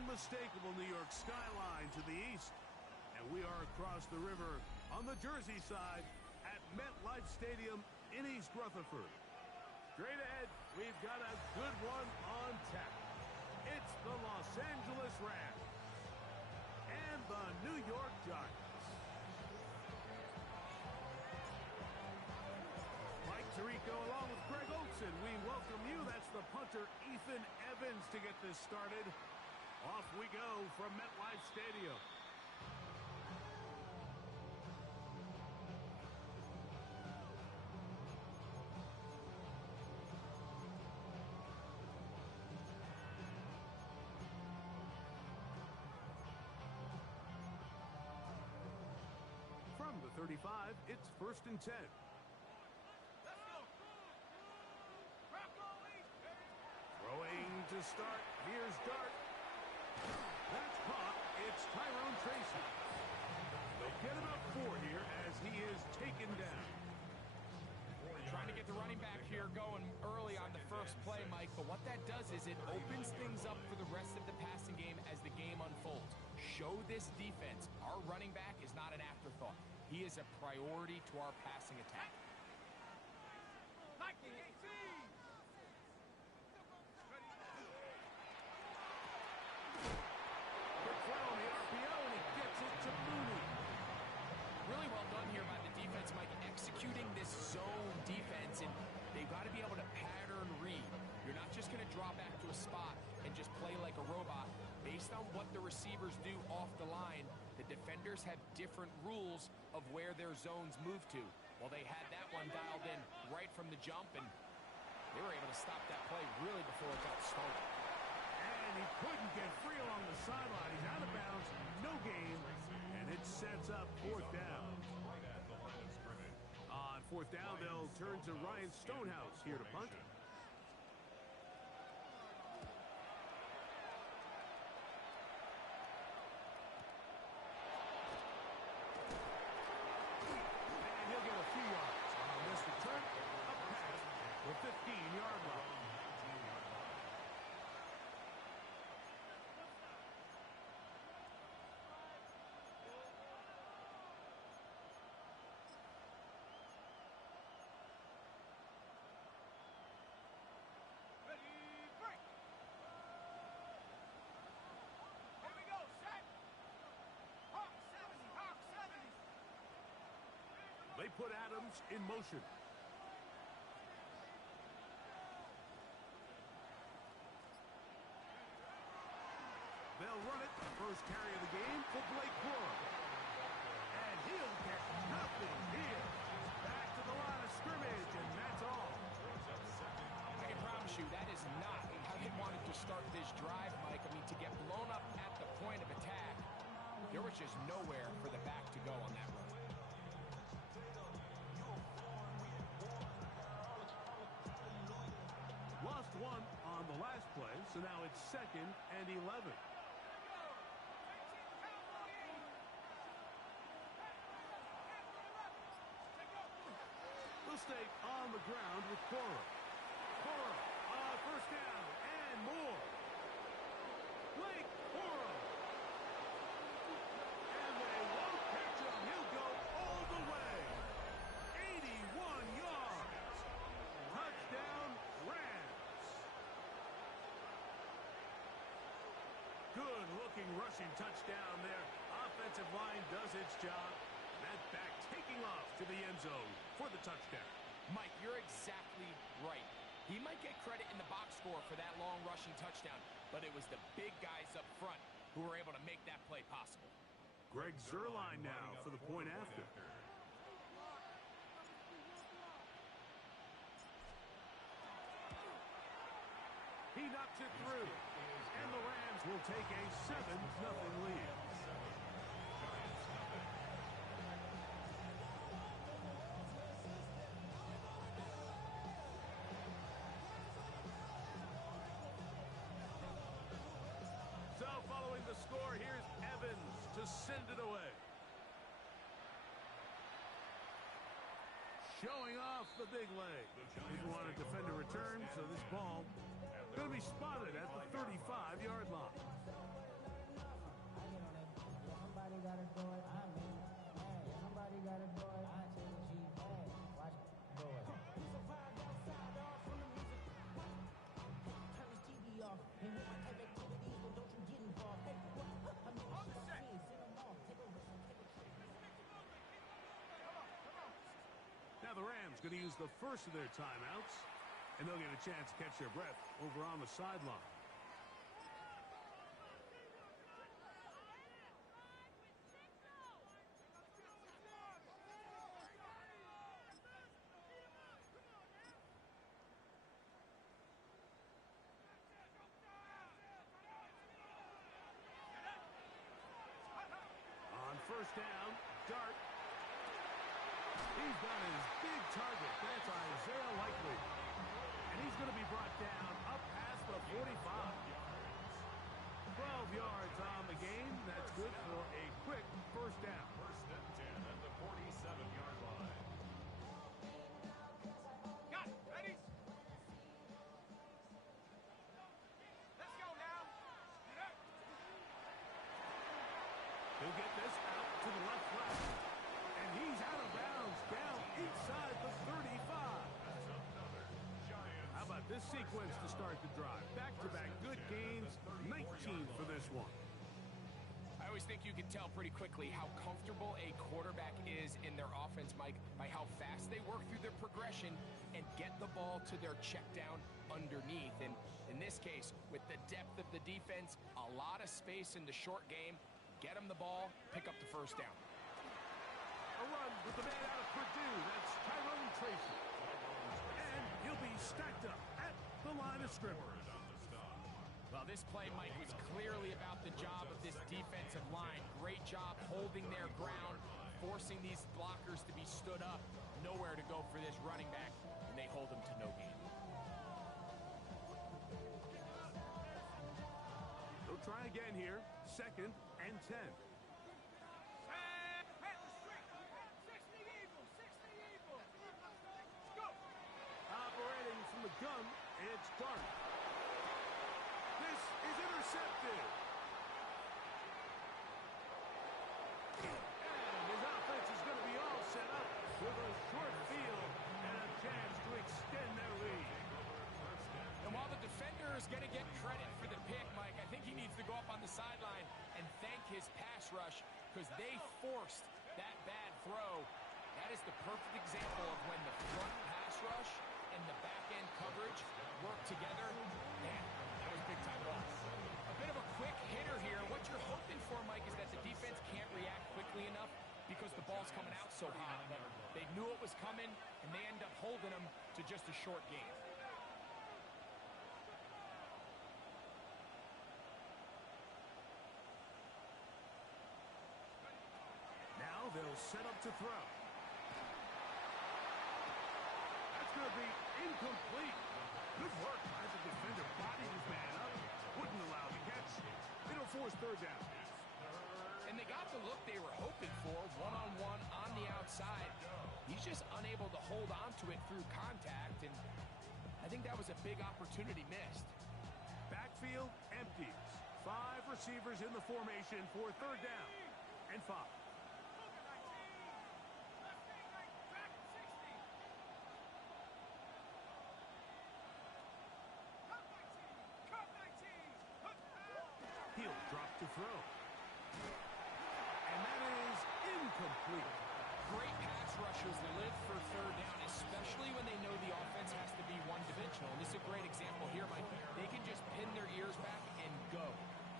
unmistakable New York skyline to the east. And we are across the river on the Jersey side at MetLife Stadium in East Rutherford. Straight ahead, we've got a good one on tap. It's the Los Angeles Rams and the New York Giants. Mike Tirico along with Greg Olson. We welcome you. That's the punter, Ethan Evans, to get this started. Off we go from MetLife Stadium. From the 35, it's 1st and 10. Throwing to start. Here's Dart. That's caught. It's Tyrone Tracy. They'll get about 4 here as he is taken down. Trying to get the running back here going early on the first play, Mike, but what that does is it opens things up for the rest of the passing game as the game unfolds. Show this defense our running back is not an afterthought. He is a priority to our passing attack. Really well done here by the defense, Mike, executing this zone defense, and they've got to be able to pattern read. You're not just going to drop back to a spot and just play like a robot. Based on what the receivers do off the line, the defenders have different rules of where their zones move to. Well, they had that one dialed in right from the jump, and they were able to stop that play really before it got started. And he couldn't get free along the sideline. He's out of bounds, no gain, and it sets up 4th down. On 4th down, they'll turn to Ryan Stonehouse here to punt. And he'll get a few yards on this return. Up past the 15-yard line. They put Adams in motion. They'll run it. First carry of the game for Blake Corum. And he'll get nothing here. Back to the line of scrimmage, and that's all. I can promise you that is not how they wanted to start this drive, Mike. I mean, to get blown up at the point of attack, there was just nowhere for the back to go on that run. Lost one on the last play, so now it's 2nd and 11. They'll stay on the ground with Corum. Corum on 1st down and more. Blake Corum. And they won't catch him. He'll go all the way. 81 yards. Touchdown, Rams. Good-looking rushing touchdown there. Offensive line does its job. That back taking off to the end zone for the touchdown. Mike, you're exactly right. He might get credit in the box score for that long rushing touchdown, but it was the big guys up front who were able to make that play possible. Greg Zuerlein now for the point after. He knocks it through, and the Rams will take a 7-0 lead. So following the score, here's Evans to send it away. Showing off the big leg. Didn't want to defend a return, so this ball going to be spotted at the 35-yard line. gotta do it. I mean, hey, somebody gotta do it. I take a cheap bag. Watch do it. He's a vibe outside, all from the music. What? Hey, turn this TV off. Ain't with my type activities, but don't you get involved. Hey, what? I'm in the shit I've seen. Sing them all. Take a listen, take a trip. Now the Rams going to use the first of their timeouts, and they'll get a chance to catch their breath over on the sideline. On first down, Dart. He's got his big target. That's Isaiah Likely. And he's going to be brought down up past the 45. 12 yards on the game. That's good for a quick first down. First and 10 at the 47-yard line. Got it. Ready? Let's go now. He'll get this out to the left. And he's out of bounds down inside the 35. How about this sequence to start the drive? Back-to-back good gains, 19 for this one. I always think you can tell pretty quickly how comfortable a quarterback is in their offense, Mike, by how fast they work through their progression and get the ball to their check down underneath. And in this case, with the depth of the defense, a lot of space in the short game, get them the ball, pick up the first down. A run with the man out of Purdue. That's Tyrone Tracy. And he'll be stacked up at the line of scrimmage. Well, this play, Mike, was clearly about the job of this defensive line. Great job holding their ground, forcing these blockers to be stood up. Nowhere to go for this running back, and they hold him to no gain. They'll try again here. Second and 10. Operating from the gun, it's Dart. This is intercepted. And his offense is going to be all set up with a short field and a chance to extend their lead. And while the defender is going to get credit for the pick, Mike, I think he needs to go up on the sideline and thank his pass rush because they forced that bad throw. That is the perfect example of when the front pass rush and the back-end coverage work together. Man, that was big-time loss. A bit of a quick hitter here. What you're hoping for, Mike, is that the defense can't react quickly enough because the ball's coming out so hot. But they knew it was coming, and they end up holding them to just a short game. Now they'll set up to throw. That's going to be incomplete. Good work by the defender. Bodied his man up. Wouldn't allow the catch. It'll force third down. And they got the look they were hoping for, one-on-one on the outside. He's just unable to hold on to it through contact, and I think that was a big opportunity missed. Backfield empties. 5 receivers in the formation for third down and 5. He'll drop to throw. And that is incomplete. Great pass rushers live for third down, especially when they know the offense has to be one-dimensional. And this is a great example here, Mike. They can just pin their ears back and go.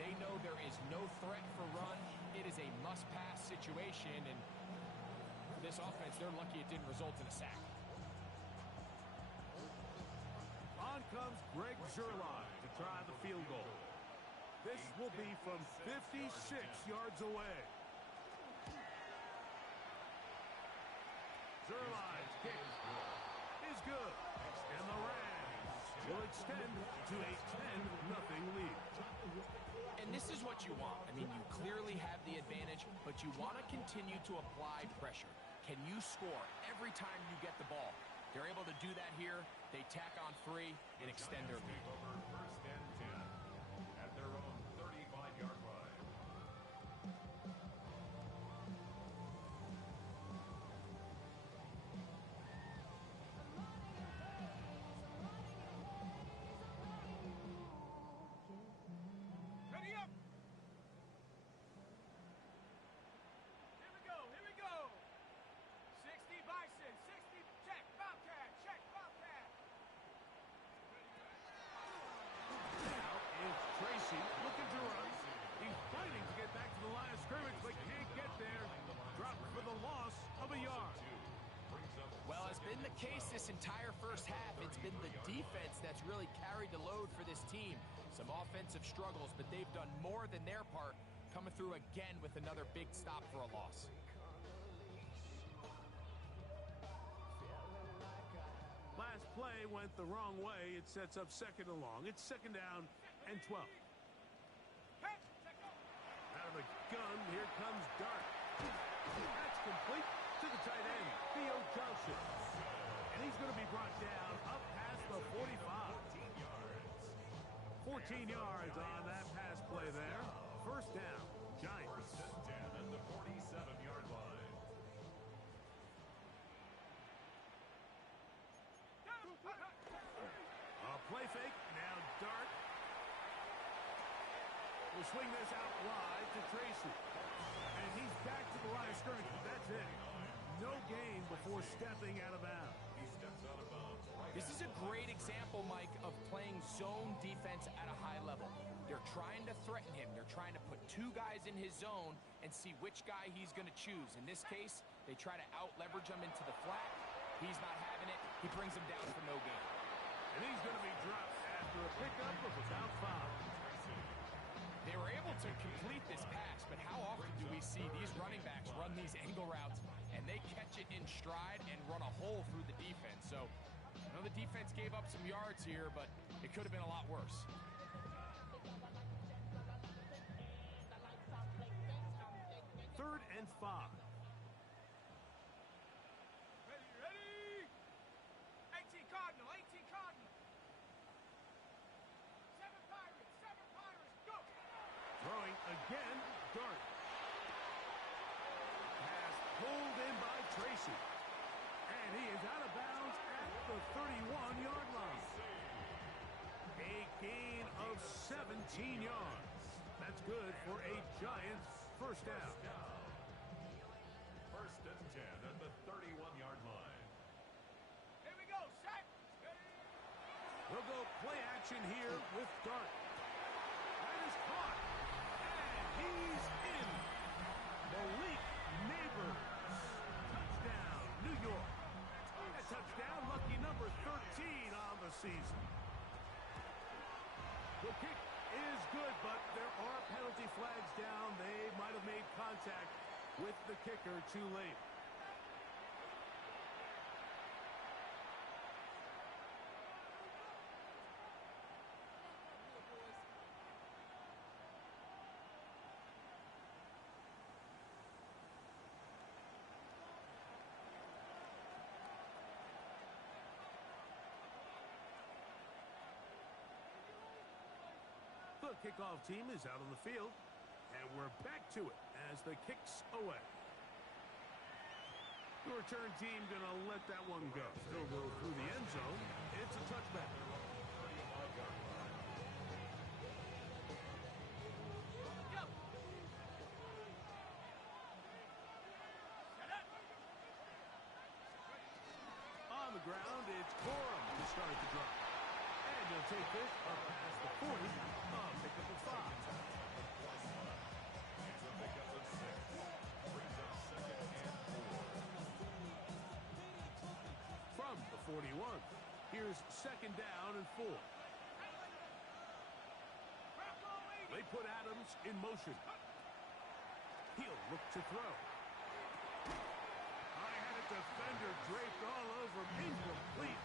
They know there is no threat for run. It is a must-pass situation, and for this offense, they're lucky it didn't result in a sack. On comes Greg Zuerlein to try the field goal. This will be from 56 yards away. Zuerlein's kick is good. And the Rams will extend to a 10-0 lead. And this is what you want. I mean, you clearly have the advantage, but you want to continue to apply pressure. Can you score every time you get the ball? They're able to do that here. They tack on 3 and extend their lead. First and 10 at their own 35-yard line. been the case this entire first half. It's been the defense that's really carried the load for this team. Some offensive struggles, but they've done more than their part, coming through again with another big stop for a loss. Last play went the wrong way. It sets up second and long. It's second down and 12. Out of the gun, here comes Dart. That's complete to the tight end, Theo Johnson. And he's going to be brought down up past the 45. 14 yards on that pass play there. First down, Giants. First and 10 at the 47-yard line. A play fake, now Dart. We'll swing this out wide to Tracy. And he's back to the line of scrimmage. That's it. No gain before stepping out of bounds. He steps out of bounds right. This is a great example, Mike, of playing zone defense at a high level. They're trying to threaten him. They're trying to put two guys in his zone and see which guy he's going to choose. In this case, they try to out-leverage him into the flat. He's not having it. He brings him down for no gain. And he's going to be dropped after a pickup of about 5. They were able to complete this pass, but how often do we see these running backs run these angle routes and they catch it in stride and run a hole through the defense? So, I know the defense gave up some yards here, but it could have been a lot worse. Third and 5. Ready? 18 Cardinal, 18 Cardinal. 7 Pirates, go! Throwing again, Dart. Pass pulled in by Tracy. And he is out of bounds at the 31-yard line. A gain of 17 yards. That's good for a Giants first down. First and 10 at the 31-yard line. Here we go, set. We'll go play action here with Dart. That is caught. And he's in. Malik Neighbors. Touchdown, New York. A touchdown, lucky number 13 on the season. The kick is good, but there are penalty flags down. They might have made contact with the kicker too late. The kickoff team is out on the field, and we're back to it as the kick's away. The return team going to let that one go. It'll go through the end zone. It's a touchback. On the ground, it's Corum to start the drive. And he'll take this up past the 40. Pick up a 5. It's a pickup of 6. Brings up second and 4. From the 41. Here's second down and 4. They put Adams in motion. He'll look to throw. I had a defender draped all over him. Incomplete.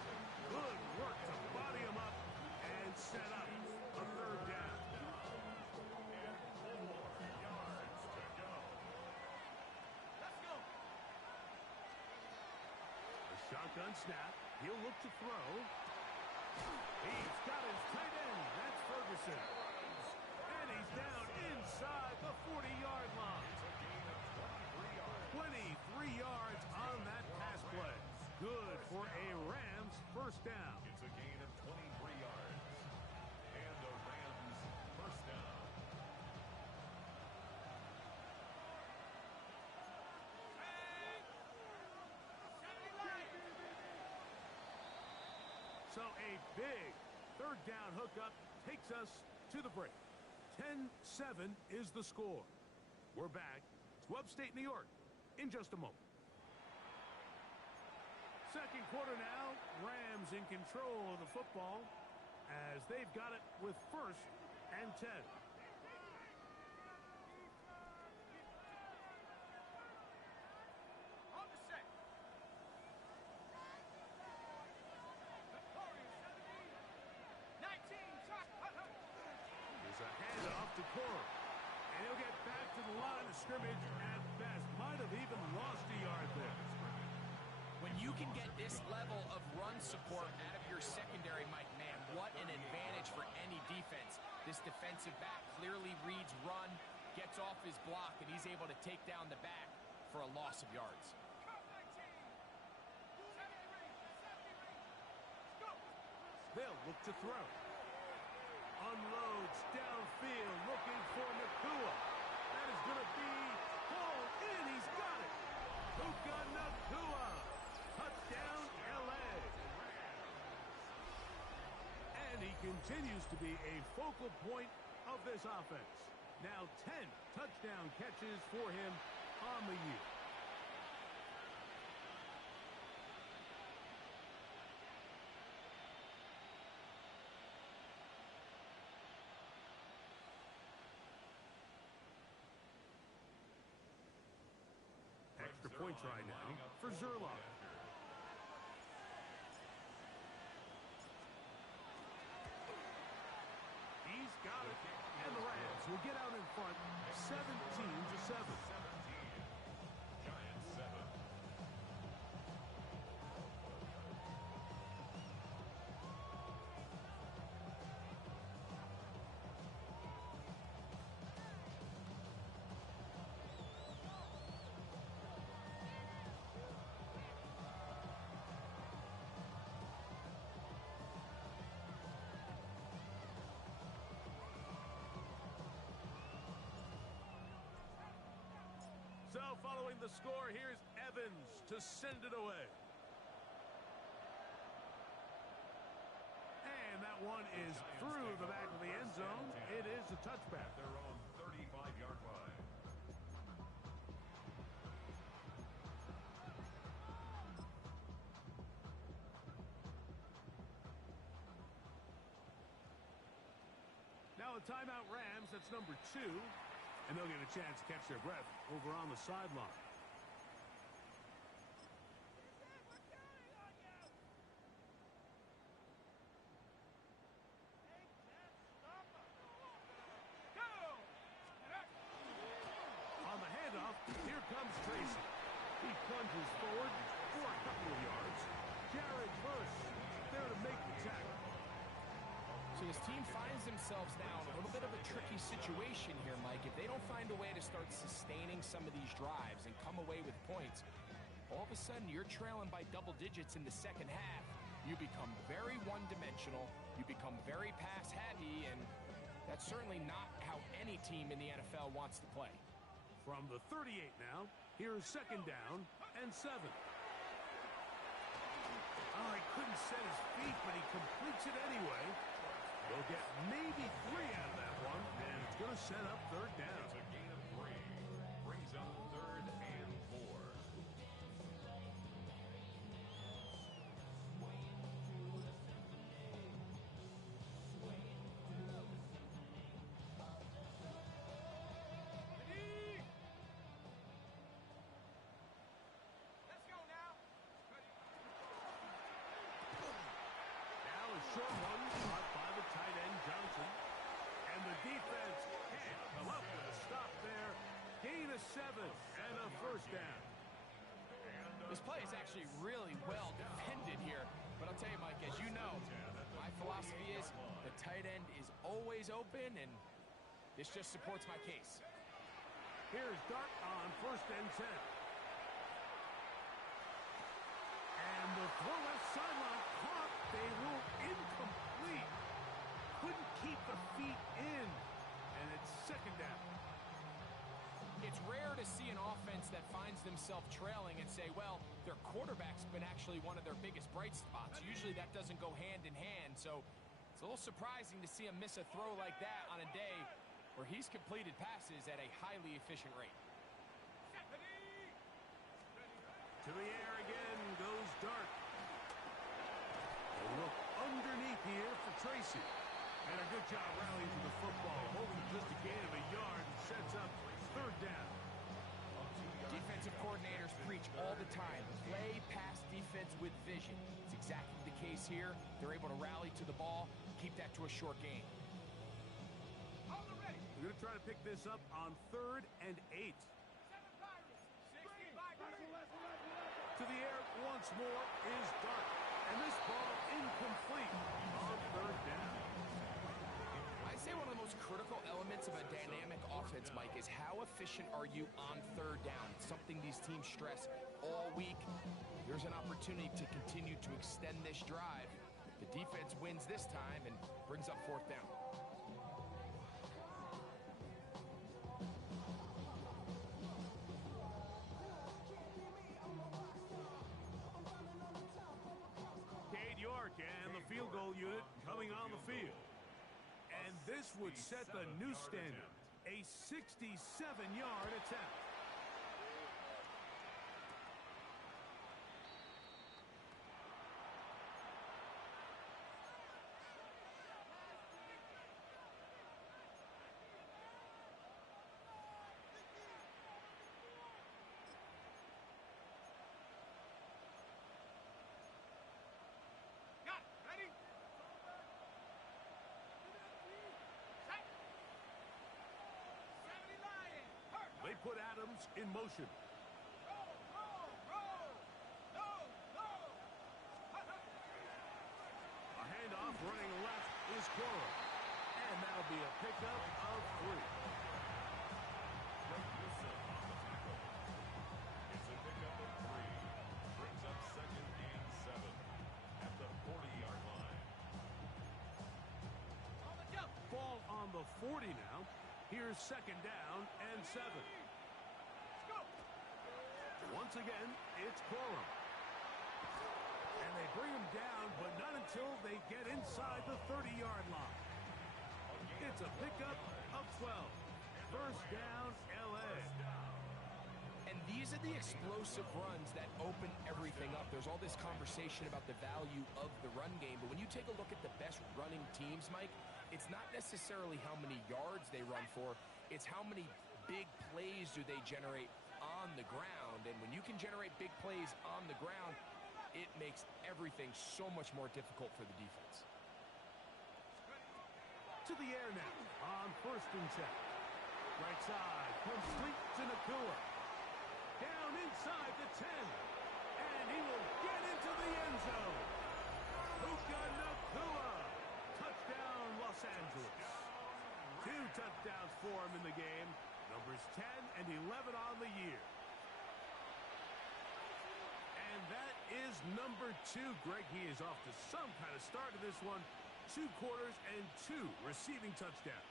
Good work to body him up and set up a third down. A shotgun snap. He'll look to throw. He's got his tight end. That's Ferguson. And he's down inside the 40-yard line. 23 yards on that pass play. Good for a Rams first down. It's a gain of 23 yards. And a Rams first down. So a big third down hookup takes us to the break. 10-7 is the score. We're back to upstate New York in just a moment. Second quarter now, Rams in control of the football as they've got it with 1st and 10. On the set. There's a handoff to Cora. And he'll get back to the line of scrimmage at best. Might have even lost a yard there. When you can get this level of run support out of your secondary, Mike, man, what an advantage for any defense. This defensive back clearly reads run, gets off his block, and he's able to take down the back for a loss of yards. They'll look to throw. Unloads downfield, looking for Nakua. That is going to be hauled in. He's got it. Puka Nakua. Touchdown, L.A. And he continues to be a focal point of this offense. Now 10 touchdown catches for him on the year. Extra point try now for Zerloff. He's got it. And the Rams will get out in front 17-7. Giants 7. So following the score, here's Evans to send it away. And that one is through the back of the end zone. It is a touchback. At their own 35-yard line. Now a timeout Rams, that's number 2. And they'll get a chance to catch their breath over on the sideline. On the handoff, here comes Tracy. He plunges forward for a couple of yards. Jared Verse there to make the tackle. So his team finds themselves now in a little bit of a tricky situation here, Mike. If they don't find a way to start sustaining some of these drives and come away with points, all of a sudden you're trailing by double digits in the second half. You become very one-dimensional. You become very pass-heavy, and that's certainly not how any team in the NFL wants to play. From the 38 now, here's second down and 7. Oh, he couldn't set his feet, but he completes it anyway. They'll get maybe 3 out of that one, and it's going to set up third down. It's a gain of 3. Brings up 3rd and 4. Let's go now. Now a short one caught by the tight end Johnson. And the defense can't come up with a stop there. Gain of 7 and a first down. This play is actually really well defended here. But I'll tell you, Mike, as you know, my philosophy is the tight end is always open, and this just supports my case. Here's Dart on 1st and 10. And the throw left sideline caught. They rule incomplete. Couldn't keep the feet in. And it's second down. It's rare to see an offense that finds themselves trailing and say, well, their quarterback's been actually one of their biggest bright spots. Usually that doesn't go hand in hand, so it's a little surprising to see him miss a throw like that on a day where he's completed passes at a highly efficient rate. To the air again goes Dart. here for Tracy. And a good job rallying to the football, holding just a gain of a yard and sets up third down. Defensive coordinators preach all the time, play pass defense with vision. It's exactly the case here. They're able to rally to the ball, keep that to a short gain. We're going to try to pick this up on 3rd and 8. To the air once more is Dart. And this ball incomplete on 3rd down. I'd say one of the most critical elements of a dynamic offense, Mike, is how efficient are you on 3rd down. It's something these teams stress all week. There's an opportunity to continue to extend this drive. The defense wins this time and brings up 4th down. And the field goal unit coming on the field. And this would set the new standard, a 67-yard attempt. They put Adams in motion. A handoff running left is Cora. And that'll be a pickup of 3. It's a pickup of 3. Brings up 2nd and 7 at the 40-yard line. Ball on the 40 now. Here's 2nd down and 7. Once again, it's Corum. And they bring him down, but not until they get inside the 30-yard line. It's a pickup of 12. 1st down, L.A. And these are the explosive runs that open everything up. There's all this conversation about the value of the run game, but when you take a look at the best running teams, Mike, it's not necessarily how many yards they run for, it's how many big plays do they generate on the ground. And when you can generate big plays on the ground, it makes everything so much more difficult for the defense. To the air now on 1st and 10. Right side, complete to Nakua. Down inside the 10. And he will get into the end zone. Puka Nakua. Touchdown, Los Angeles. 2 touchdowns for him in the game. Numbers 10 and 11 on the year. And that is number 2. Greg, he is off to some kind of start to this one. 2 quarters and 2 receiving touchdowns.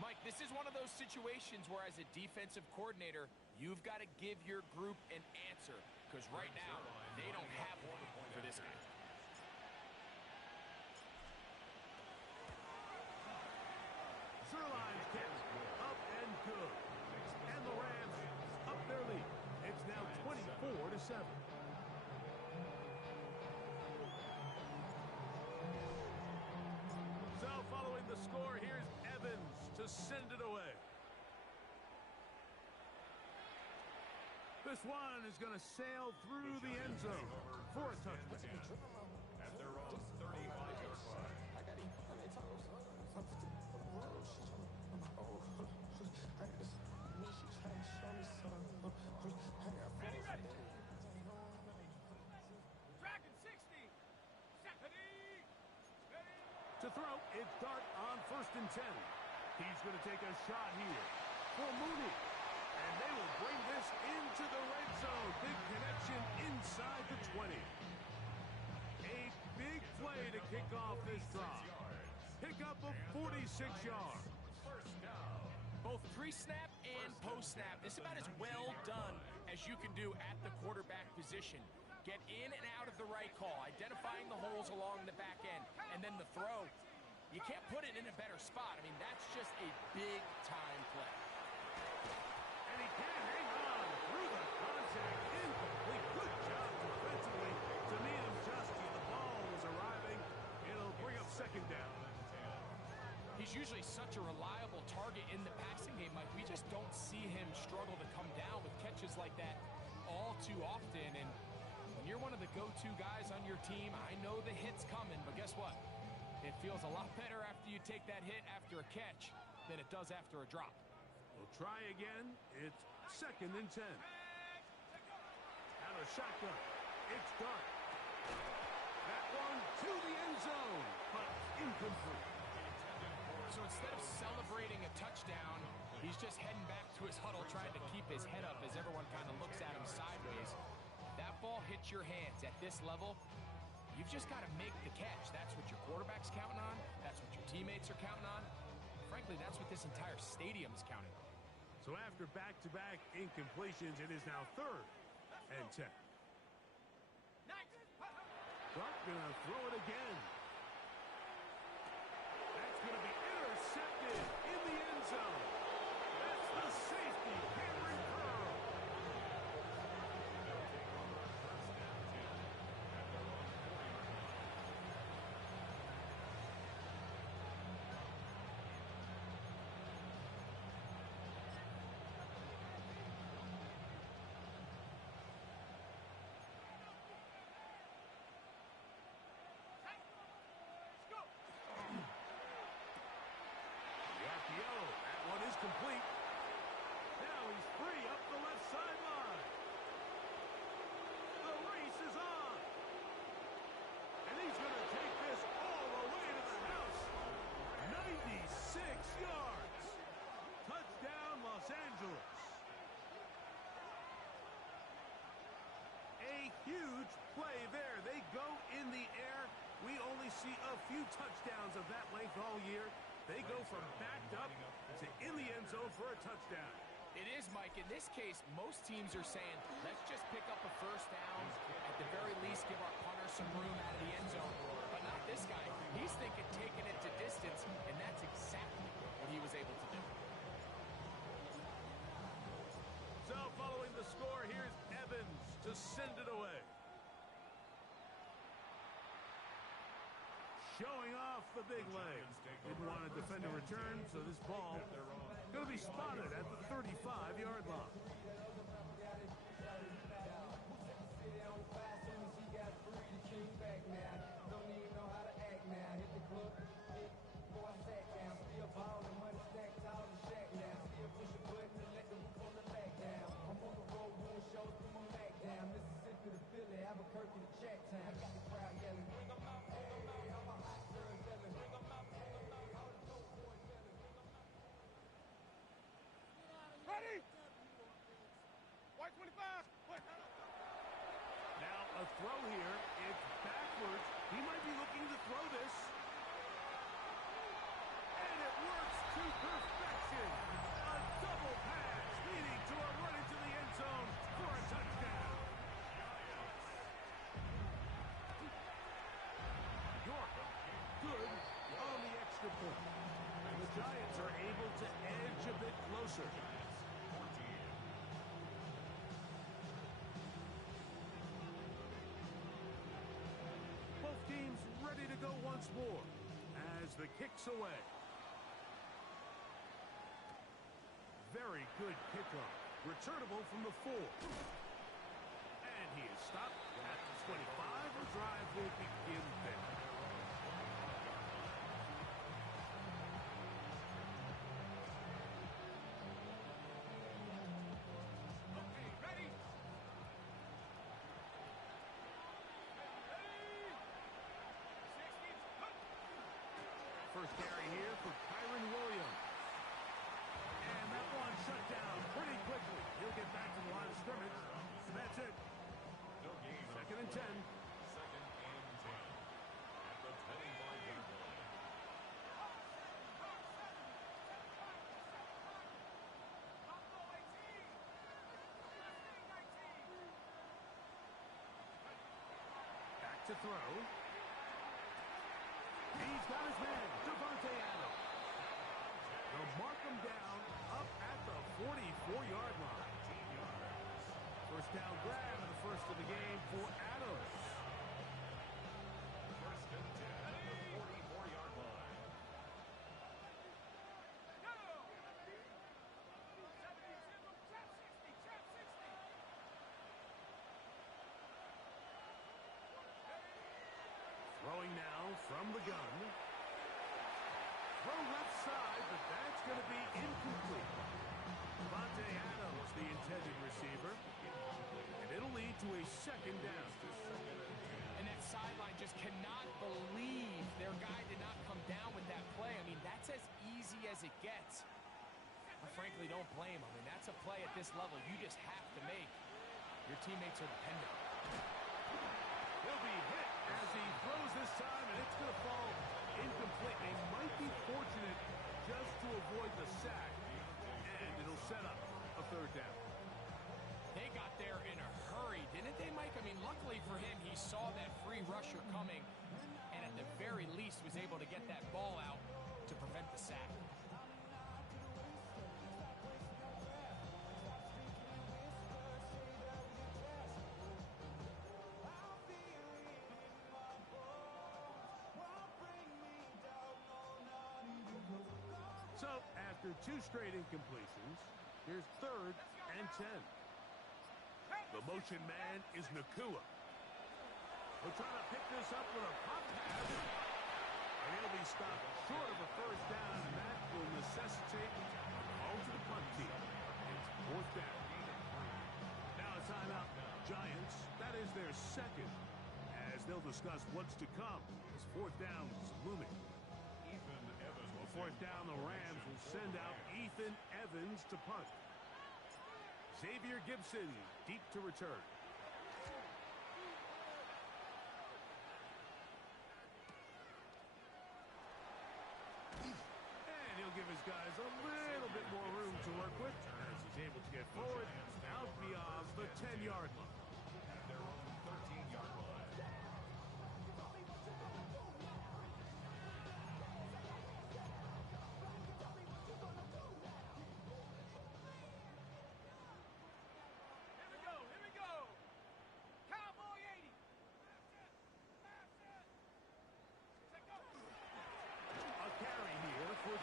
Mike, this is one of those situations where as a defensive coordinator, you've got to give your group an answer. Because right now, they don't have one for this guy. Zerline's kick up and good. And the Rams up their lead. It's now 24-7. So following the score, here's Evans to send it away. This one is going to sail through the end zone for a touchdown. At their own 35-yard line. To throw, it's Dart on 1st and 10. He's going to take a shot here for Mooney. And they will bring this into the red zone. Big connection inside the 20. A big play to kick off this drive. Pickup of 46 yards. Both pre-snap and post-snap. This is about as well done as you can do at the quarterback position. Get in and out of the right call, identifying the holes along the back end, and then the throw. You can't put it in a better spot. I mean, that's just a big-time play. And he can't hang on through the contact. Incomplete. Good job defensively to meet him just as the ball was arriving. It'll bring up 2nd He's usually such a reliable target in the passing game, Mike. We just don't see him struggle to come down with catches like that all too often. And when you're one of the go-to guys on your team, I know the hit's coming, but guess what? It feels a lot better after you take that hit after a catch than it does after a drop. We'll try again. It's 2nd and 10. Out of shotgun. It's Dart. That one to the end zone, but incomplete. So instead of celebrating a touchdown, he's just heading back to his huddle trying to keep his head up as everyone kind of looks at him sideways. If that ball hits your hands at this level, you've just got to make the catch. That's what your quarterback's counting on. That's what your teammates are counting on. Frankly, that's what this entire stadium is counting on. So after back-to-back incompletions, it is now 3rd and 10. Clark gonna throw it again. That's gonna be intercepted in the end zone. That's the safety, Cameron Curl. That one is complete. Now he's free up the left sideline. The race is on. And he's going to take this all the way to the house. 96 yards. Touchdown, Los Angeles. A huge play there. They go in the air. We only see a few touchdowns of that length all year. They go from backed up to in the end zone for a touchdown. It is, Mike. In this case, most teams are saying, let's just pick up a first down. At the very least, give our punter some room out of the end zone. But not this guy. He's thinking taking it to distance, and that's exactly what he was able to do. So following the score, here's Evans to send it away. Showing off the big leg. Didn't want to defend a return, so this ball going to be spotted at the 35-yard line. Now a throw here. It's backwards. He might be looking to throw this. And it works to perfection. A double pass leading to a run into the end zone for a touchdown. York, good on the extra point. And the Giants are able to edge a bit closer. Teams ready to go once more as the kick's away. Very good kickoff. Returnable from the 4. And he is stopped at the 25. The drive will begin there. First carry here for Kyron Williams. And that one shut down pretty quickly. He'll get back to the line of scrimmage. And that's it. No gain. 2nd and 10. 2nd and 10. At the 25-yard line. Back to throw. He's got his man, Devontae Adams. They'll mark him down up at the 44-yard line. First down grab and the first of the game for Adams. 1st and 10 at the 44-yard line. from the gun. Throw left side, but that's going to be incomplete. Devontae Adams, the intended receiver. And it'll lead to a second down. And that sideline just cannot believe their guy did not come down with that play. I mean, that's as easy as it gets. I frankly don't blame him. I mean, that's a play at this level you just have to make. Your teammates are dependent. He'll be hit as he throws this time, and it's going to fall incomplete. They might be fortunate just to avoid the sack, and it'll set up a third down. They got there in a hurry, didn't they, Mike? I mean, luckily for him, he saw that free rusher coming, and at the very least was able to get that ball out to prevent the sack. So, after two straight incompletions, here's 3rd and 10. The motion man is Nakua. We're trying to pick this up with a pop pass. And he'll be stopped short of a first down, and that will necessitate a call to the punt team. It's 4th down. Now a timeout. Giants, that is their second, as they'll discuss what's to come as 4th down is looming. Well, 4th down, the Rams will send out Ethan Evans to punt. Xavier Gibson deep to return. And he'll give his guys a little bit more room to work with as he's able to get forward out beyond the 10-yard line. At their own 13-yard line.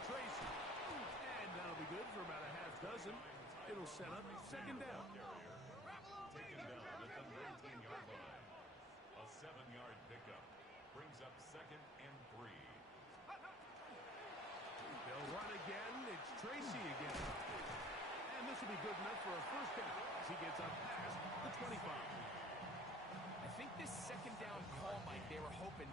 Tracy. And that'll be good for about a half dozen. It'll set up 2nd down. Taken down at the 19-yard line. A 7-yard pickup brings up 2nd and 3. They'll run again. It's Tracy again. And this will be good enough for a first down as he gets up past the 25. I think this 2nd down call, Mike, they were hoping.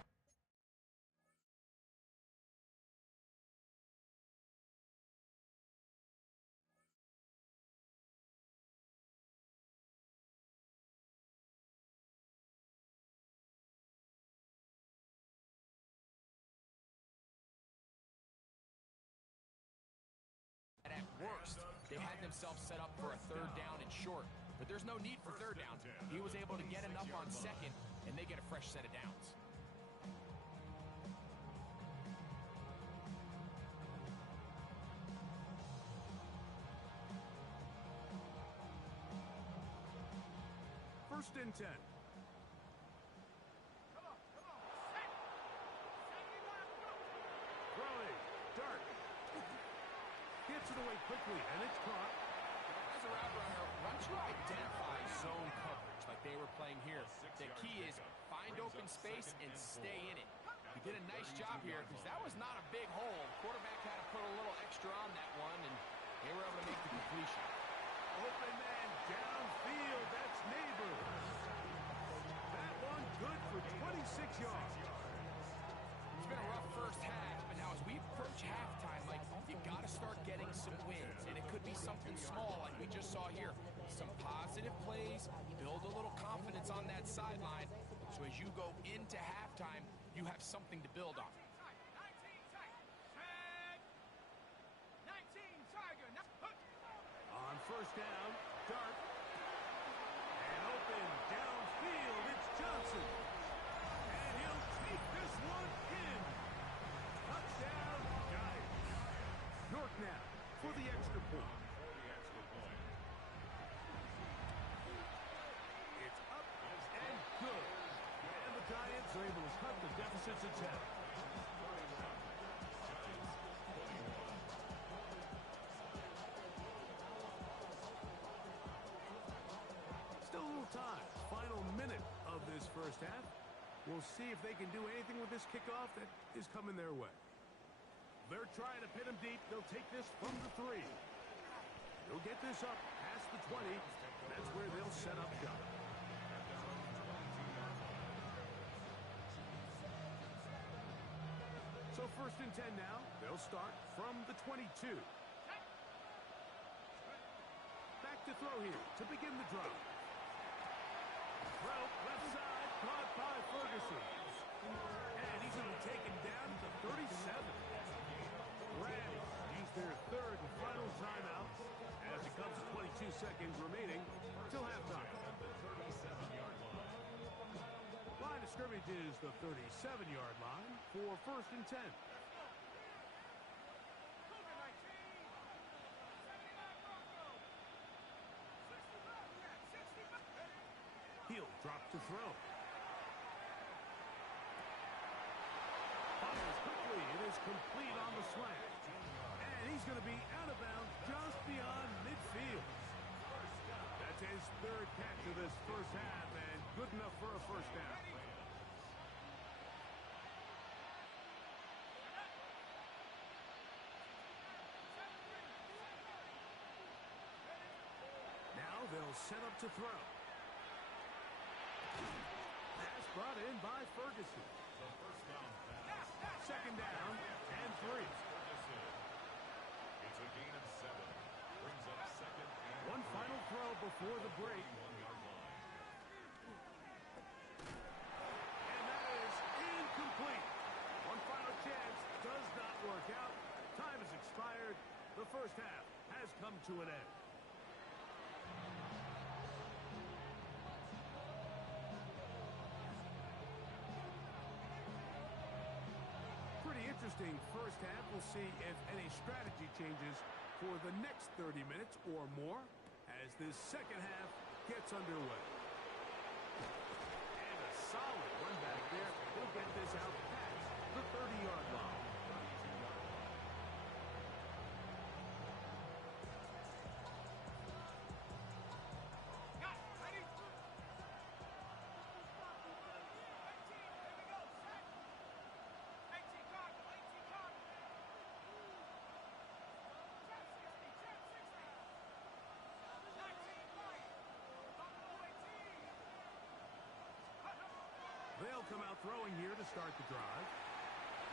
At worst, they had themselves set up for a 3rd down and short. But there's no need for 3rd down. He was able to get enough on 2nd, and they get a fresh set of downs. First and 10. Throwing. Dart. Gets it away quickly, and it's caught. As a route runner, once you identify zone coverage like they were playing here, the key is find open space and stay in it. He did a nice job here because that was not a big hole. Quarterback had to put a little extra on that one, and they were able to make the completion. Open man downfield. That's Neighbors. That one good for 26 yards. It's been a rough first half, but now as we approach halftime, Mike, you got to start getting some wins, and it could be something small like we just saw here. Some positive plays, build a little confidence on that sideline, so as you go into halftime, you have something to build on. On first down, Dart. And open downfield, it's Johnson. And he'll take this one in. Touchdown, Giants. York now for the extra point. It's up and good. And the Giants are able to cut the deficit to 10. Still a little time. Final minute of this first half. We'll see if they can do anything with this kickoff that is coming their way. They're trying to pin him deep. They'll take this from the 3. They'll get this up past the 20. That's where they'll set up shop. So 1st and 10 now. They'll start from the 22. Back to throw here to begin the drive. Throw left side, caught by Ferguson. And he's going to be taken down to the 37. Rams use their 3rd and final timeout as it comes to 22 seconds remaining till halftime. Line of scrimmage is the 37-yard line for 1st and 10. He'll drop to throw. Fires quickly. It is complete on the slant. And he's going to be out of bounds just beyond midfield. That's his 3rd catch of this first half, and good enough for a first down. Now they'll set up to throw. Pass brought in by Ferguson. The first down pass. 2nd down and 3. It's a gain of 7. Brings up 2nd and One final throw before the break. 1-yard line. And that is incomplete. One final chance does not work out. Time has expired. The first half has come to an end. Pretty interesting first half. We'll see if any strategy changes for the next 30 minutes or more as this second half gets underway. And a solid run back there. He'll get this out past the 30-yard line. They'll come out throwing here to start the drive.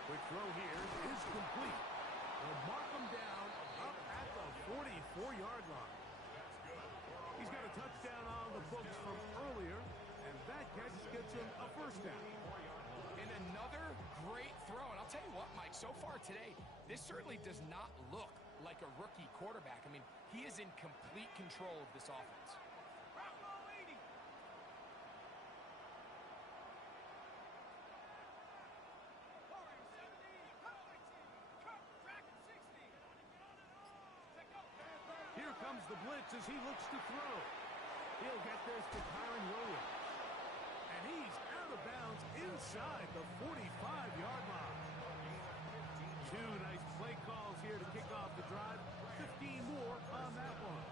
Quick throw here is complete. They'll mark him down up at the 44-yard line. He's got a touchdown on the books from earlier, and that catch gets him a first down. And another great throw. And I'll tell you what, Mike, so far today, this certainly does not look like a rookie quarterback. I mean, he is in complete control of this offense. Here comes the blitz as he looks to throw. He'll get this to Kyron Williams. And he's out of bounds inside the 45-yard line. 2 nice play calls here to kick off the drive. 15 more on that one.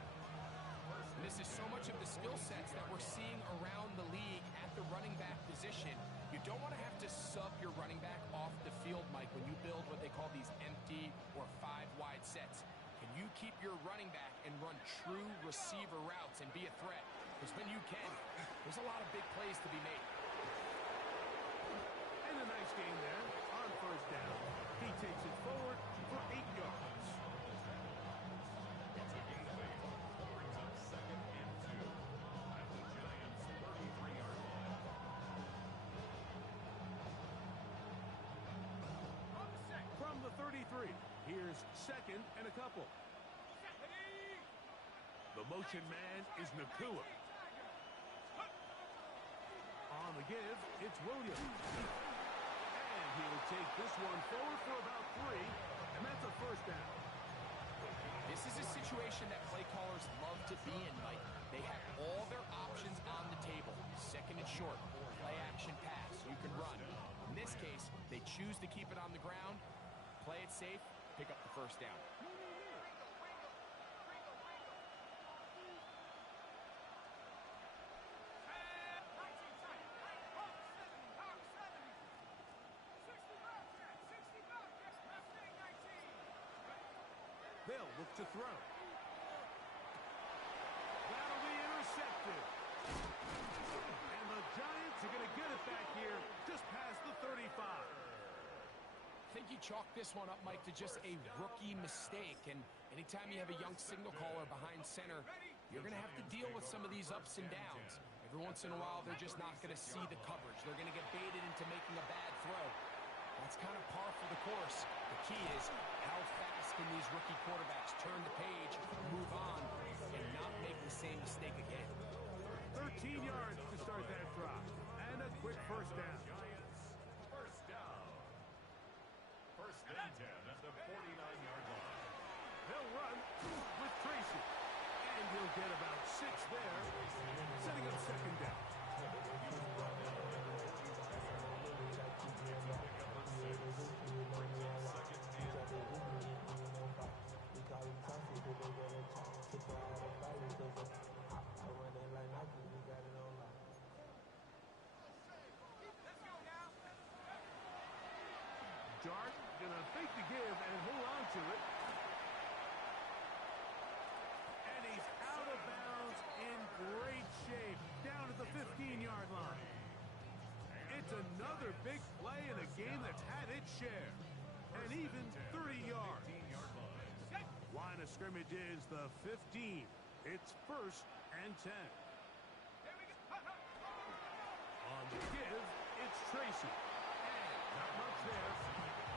And this is so much of the skill sets that we're seeing around the league at the running back position. You don't want to have to sub your running back off the field, Mike, when you build what they call these empty or 5-wide sets. Can you keep your running back and run true receiver routes and be a threat? Because when you can, there's a lot of big plays to be made. And a nice game there on first down. He takes it forward for 8 yards. It's a gain of 8. Brings up 2nd and 2 at the Giants' 33-yard line. From the 33, here's 2nd and a couple. The motion man is Nakua. On the give, it's Williams. And he'll take this one forward for about 3, and that's a first down. This is a situation that play callers love to be in, Mike. They have all their options on the table. 2nd and short, play action pass, you can run. In this case, they choose to keep it on the ground, play it safe, pick up the first down. They'll look to throw. That'll be intercepted. And the Giants are going to get it back here just past the 35. I think you chalk this one up, Mike, to just a rookie mistake. And anytime you have a young signal caller behind center, you're going to have to deal with some of these ups and downs. Every once in a while, they're just not going to see the coverage. They're going to get baited into making a bad throw. That's kind of par for the course. The key is how fast can these rookie quarterbacks turn the page, move on, and not make the same mistake again. 13 yards to start that drop. And a quick first down. First down. First and 10 at the 49-yard line. They'll run with Tracy. And he'll get about 6 there, setting up second down. Dart gonna fake the give and hold on to it. And he's out of bounds in great shape, down at the 15-yard line. It's another big play in a game that's had its share. And even 30 yards. Line of scrimmage is the 15. It's first and 10. On the give, it's Tracy. And not much there.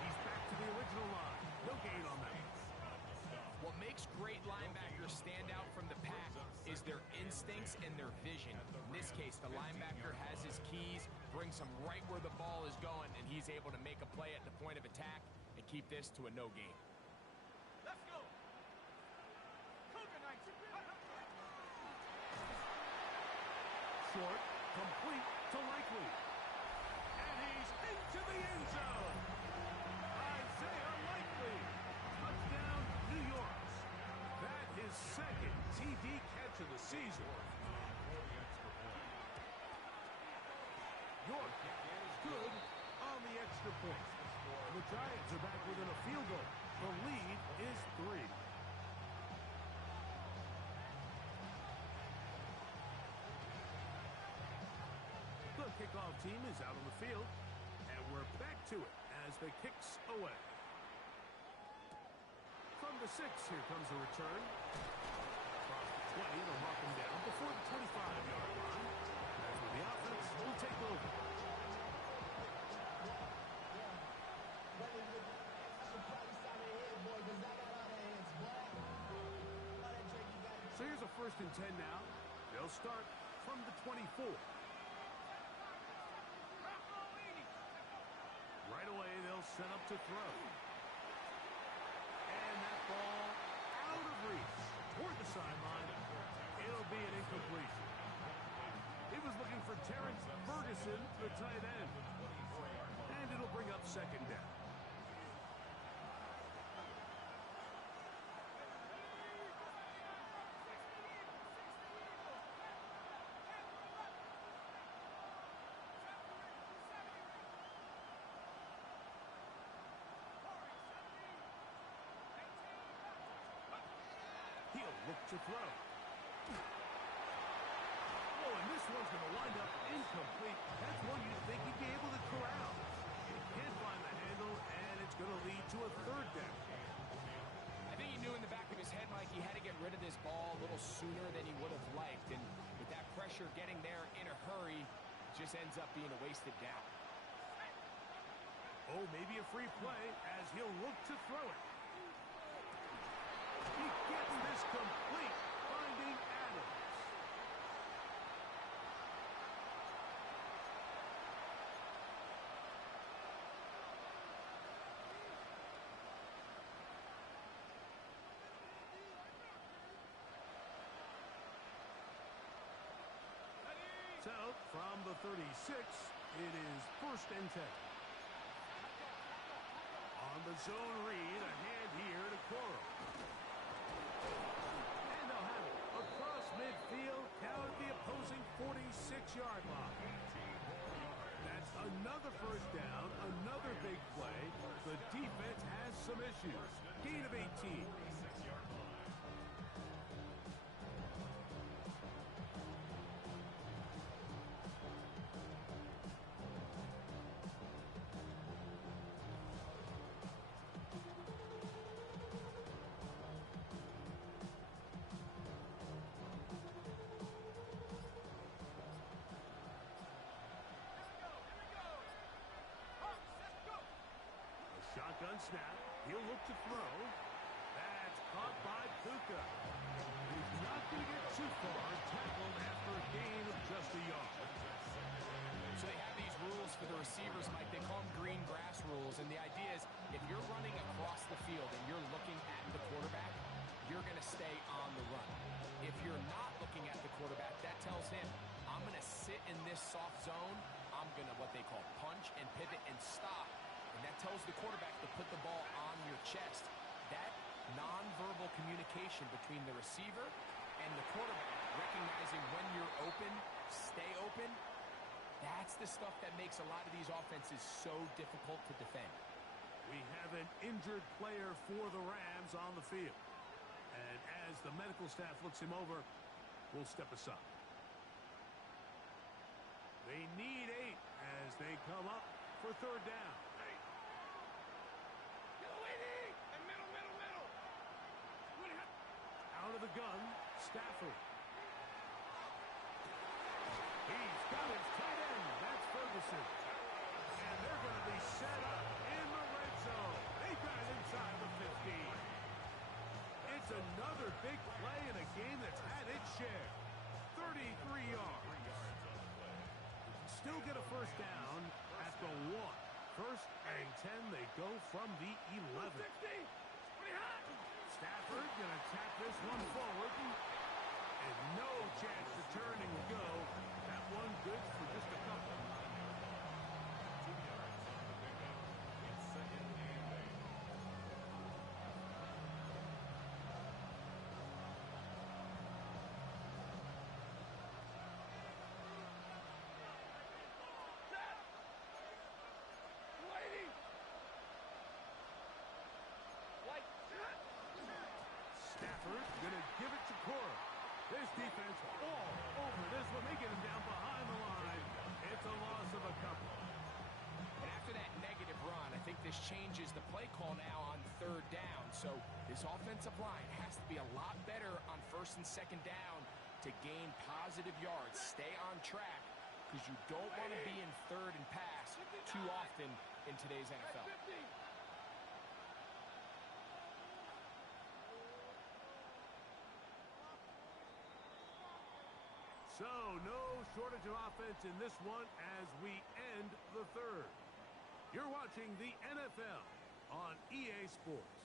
He's back to the original line. No gain on that. What makes great linebackers stand out from the pack is their instincts and their vision. In this case, the linebacker has his keys, brings him right where the ball is going, and he's able to make a play at the point of attack and keep this to a no gain. Let's go. Short, complete to Likely. And he's into the end zone. Isaiah Likely. Touchdown, New York. That is second TD catch of the season. York good on the extra point. The Giants are back within a field goal. The lead is 3. The kickoff team is out on the field, and we're back to it as the kicks away. From the 6, here comes the return. Across the 20, they'll mark him down before the 25-yard line. That's where the offense will take over. So here's a first and 10 now. They'll start from the 24. Right away, they'll set up to throw. And that ball out of reach toward the sideline. It'll be an incompletion. He was looking for Terrence Ferguson, the tight end. And it'll bring up second down. He'll look to throw. Oh, and this one's going to wind up incomplete. That's one you'd think he'd be able to corral. He can't find the handle, and it's going to lead to a third down. I think he knew in the back of his head, Mike, he had to get rid of this ball a little sooner than he would have liked. And with that pressure getting there in a hurry, it just ends up being a wasted down. Oh, maybe a free play as he'll look to throw it. He gets this complete, finding Adams. So, from the 36, it is first and 10. On the zone read, a hand here to Coro. And they'll have it across midfield, down at the opposing 46-yard line. That's another first down, another big play. The defense has some issues. Gain of 18. Shotgun snap. He'll look to throw. That's caught by Puka. He's not going to get too far. Tackled after a gain of just a yard. So they have these rules for the receivers, Mike. They call them green grass rules. And the idea is if you're running across the field and you're looking at the quarterback, you're going to stay on the run. If you're not looking at the quarterback, that tells him, I'm going to sit in this soft zone. I'm going to what they call punch and pivot and stop. And that tells the quarterback to put the ball on your chest. That nonverbal communication between the receiver and the quarterback, recognizing when you're open, stay open, that's the stuff that makes a lot of these offenses so difficult to defend. We have an injured player for the Rams on the field. And as the medical staff looks him over, we'll step aside. They need 8 as they come up for third down. Out of the gun, Stafford. He's got his tight end. That's Ferguson. And they're going to be set up in the red zone. They got it inside the 15. It's another big play in a game that's had its share. 33 yards. Still get a first down at the 1. First and 10, they go from the 11. Stafford going to tap this one forward. And no chance to turn and go. That one good for just a couple. 2 yards on the pickup. It's second and 8. Stafford going to give it to Cora. This defense all over this one. They get him down behind the line. It's a loss of a couple. And after that negative run, I think this changes the play call now on third down. So this offensive line has to be a lot better on first and second down to gain positive yards. Stay on track because you don't want to be in third and pass too often in today's NFL. So, no shortage of offense in this one as we end the third. You're watching the NFL on EA Sports.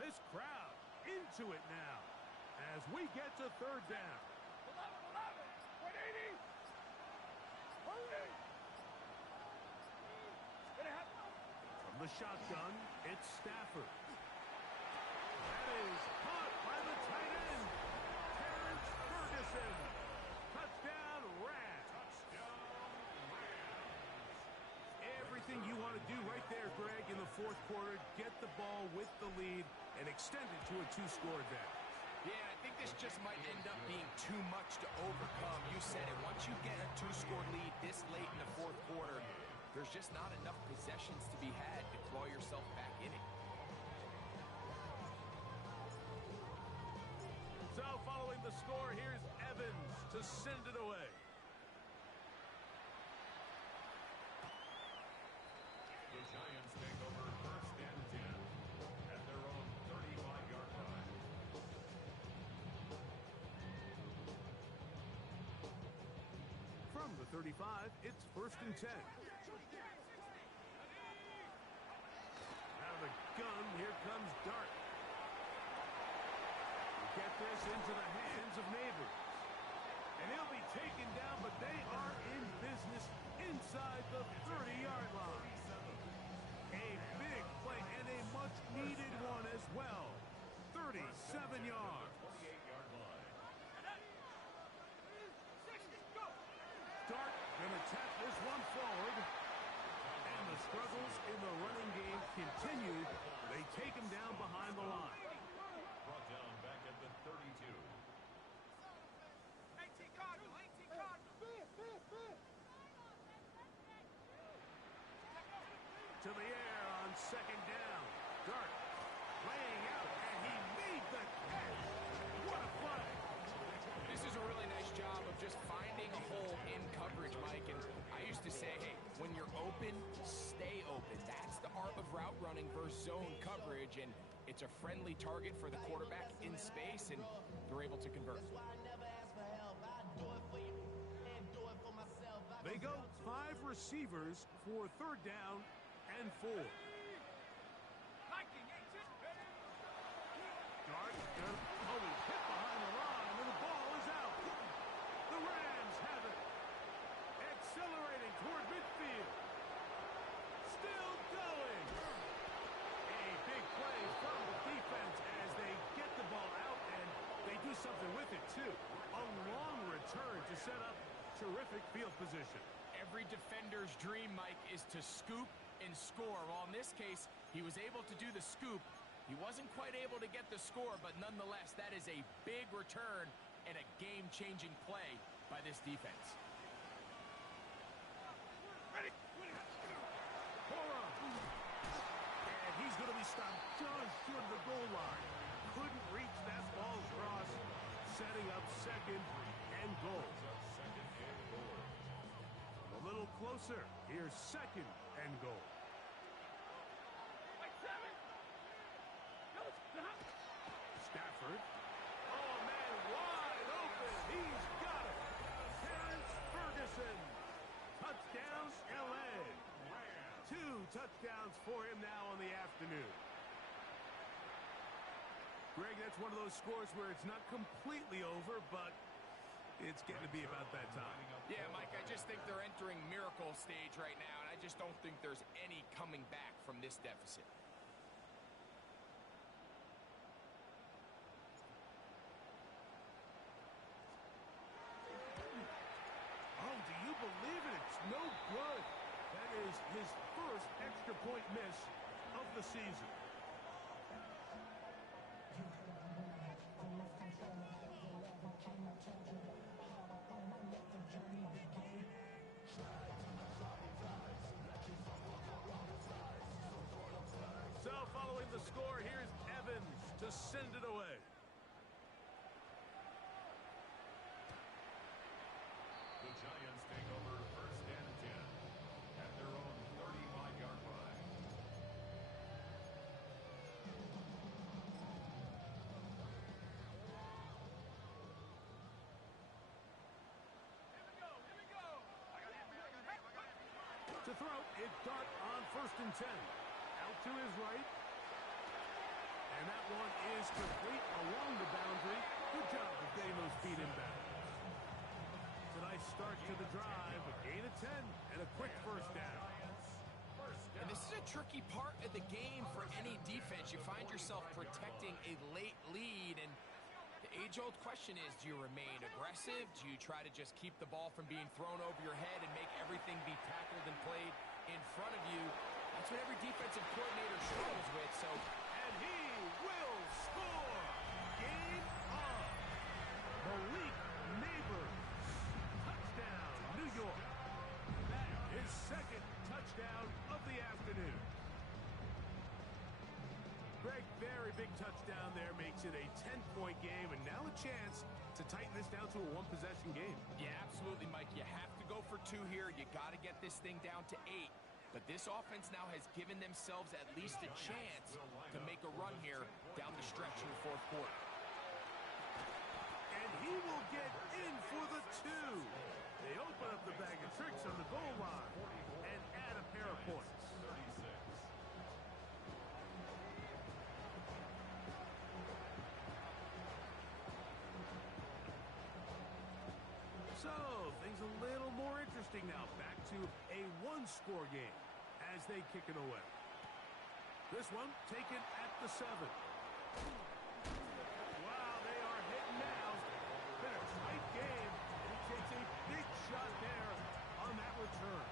This crowd into it now as we get to third down. From the shotgun, it's Stafford. That is caught by the tight end, Terrence Ferguson. Touchdown, Rams. Everything you want to do right there, Greg, in the fourth quarter, get the ball with the lead and extend it to a 2-score advantage. Yeah, I think this just might end up being too much to overcome. You said it. Once you get a 2-score lead this late in the fourth quarter, there's just not enough possessions to be had to claw yourself back in it. So following the score, here's Evans to send it away. The Giants take over first and 10 at their own 35-yard line. From the 35, it's first and 10. Out of the gun, here comes Dart. Get this into the hands of Neighbors. And he'll be taken down, but they are in business inside the 30-yard line. A big play and a much-needed one as well. 37 yards. 28-yard line. Dart going to tap this one forward. And the struggles in the running game continue. They take him down behind the line. to the air on second down. Dart laying out, and he made the catch. What a play. This is a really nice job of just finding a hole in coverage, Mike. And I used to say, hey, when you're open, stay open. That's the art of route running versus zone coverage. And it's a friendly target for the quarterback in space, and they're able to convert. They go 5 receivers for third down and 4. Dart, he's hit behind the line, and the ball is out. The Rams have it. Accelerating toward midfield. Still going. A big play from the defense as they get the ball out, and they do something with it, too. A long return to set up terrific field position. Every defender's dream, Mike, is to scoop and score. Well, in this case, he was able to do the scoop. He wasn't quite able to get the score, but nonetheless, that is a big return and a game-changing play by this defense. Ready? And he's going to be stopped just short of the goal line. Couldn't reach that ball's cross, setting up second and goal. A little closer. Here's second and goal. Stafford. Oh, man, wide open. He's got it. Terrence Ferguson. Touchdown, L.A. 2 touchdowns for him now on the afternoon. Greg, that's one of those scores where it's not completely over, but it's getting to be about that time. Yeah, Mike, I just think they're entering miracle stage right now, and I just don't think there's any coming back from this deficit. Oh, do you believe it? It's no good. That is his first extra point miss of the season. So following the score, here's Evans to send it away. The Giants take over first and 10 at their own 35-yard line. To throw, it's Dart on first and 10. Out to his right. And that one is complete along the boundary. Good job of getting those feet in bounds. It's a nice start to the drive. A gain of 10 and a quick first down. And this is a tricky part of the game for any defense. You find yourself protecting a late lead, and the age-old question is, do you remain aggressive? Do you try to just keep the ball from being thrown over your head and make everything be tackled and played in front of you? That's what every defensive coordinator struggles with. So, and he will score. Game on. Malik Neighbors. Touchdown, New York. That is second touchdown of the afternoon. Greg, very big touchdown there makes it a 10-point game, and now a chance to tighten this down to a one-possession game. yeah, absolutely, Mike. You have to go for 2 here. You got to get this thing down to 8. But this offense now has given themselves at least a chance to make a run here down the stretch in the fourth quarter. And he will get in for the 2. They open up the bag of tricks on the goal line and add a pair of points. 36. So, things a little more interesting now. Back to a one-score game as they kick it away. This one taken at the 7. Wow, they are hitting now. Been a tight game. He takes a big shot there on that return.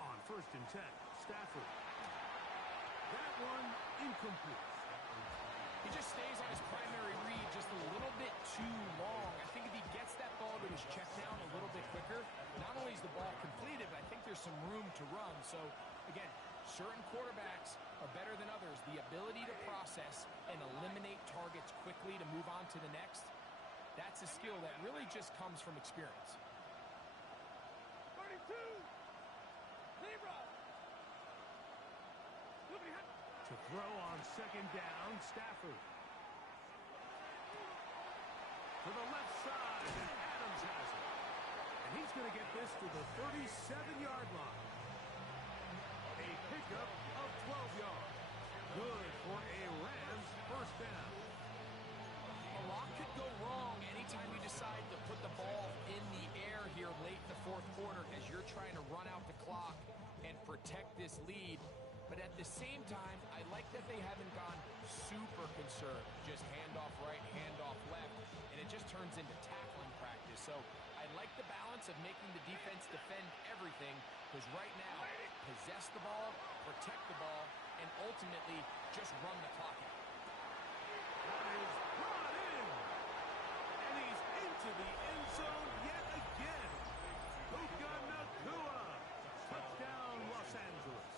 On first and 10, Stafford. That one incomplete. He just stays on his primary read just a little bit too long. I think if he gets that ball to his check down a little bit quicker, not only is the ball completed, but I think there's some room to run. So, again, certain quarterbacks are better than others. The ability to process and eliminate targets quickly to move on to the next, that's a skill that really just comes from experience. 32. Zebra. To throw on second down, Stafford. To the left side, and Adams has it. And he's going to get this to the 37-yard line. A pickup of 12 yards. Good for a Rams first down. A lot could go wrong anytime you decide to put the ball in the air here late in the fourth quarter as you're trying to run out the clock and protect this lead. But at the same time, I like that they haven't gone super conserved. Just handoff right, handoff left, and it just turns into tackling practice. So I like the balance of making the defense defend everything, because right now, possess the ball, protect the ball, and ultimately just run the clock out. That is brought in. And he's into the end zone yet again. Puka Nacua. Touchdown, Los Angeles.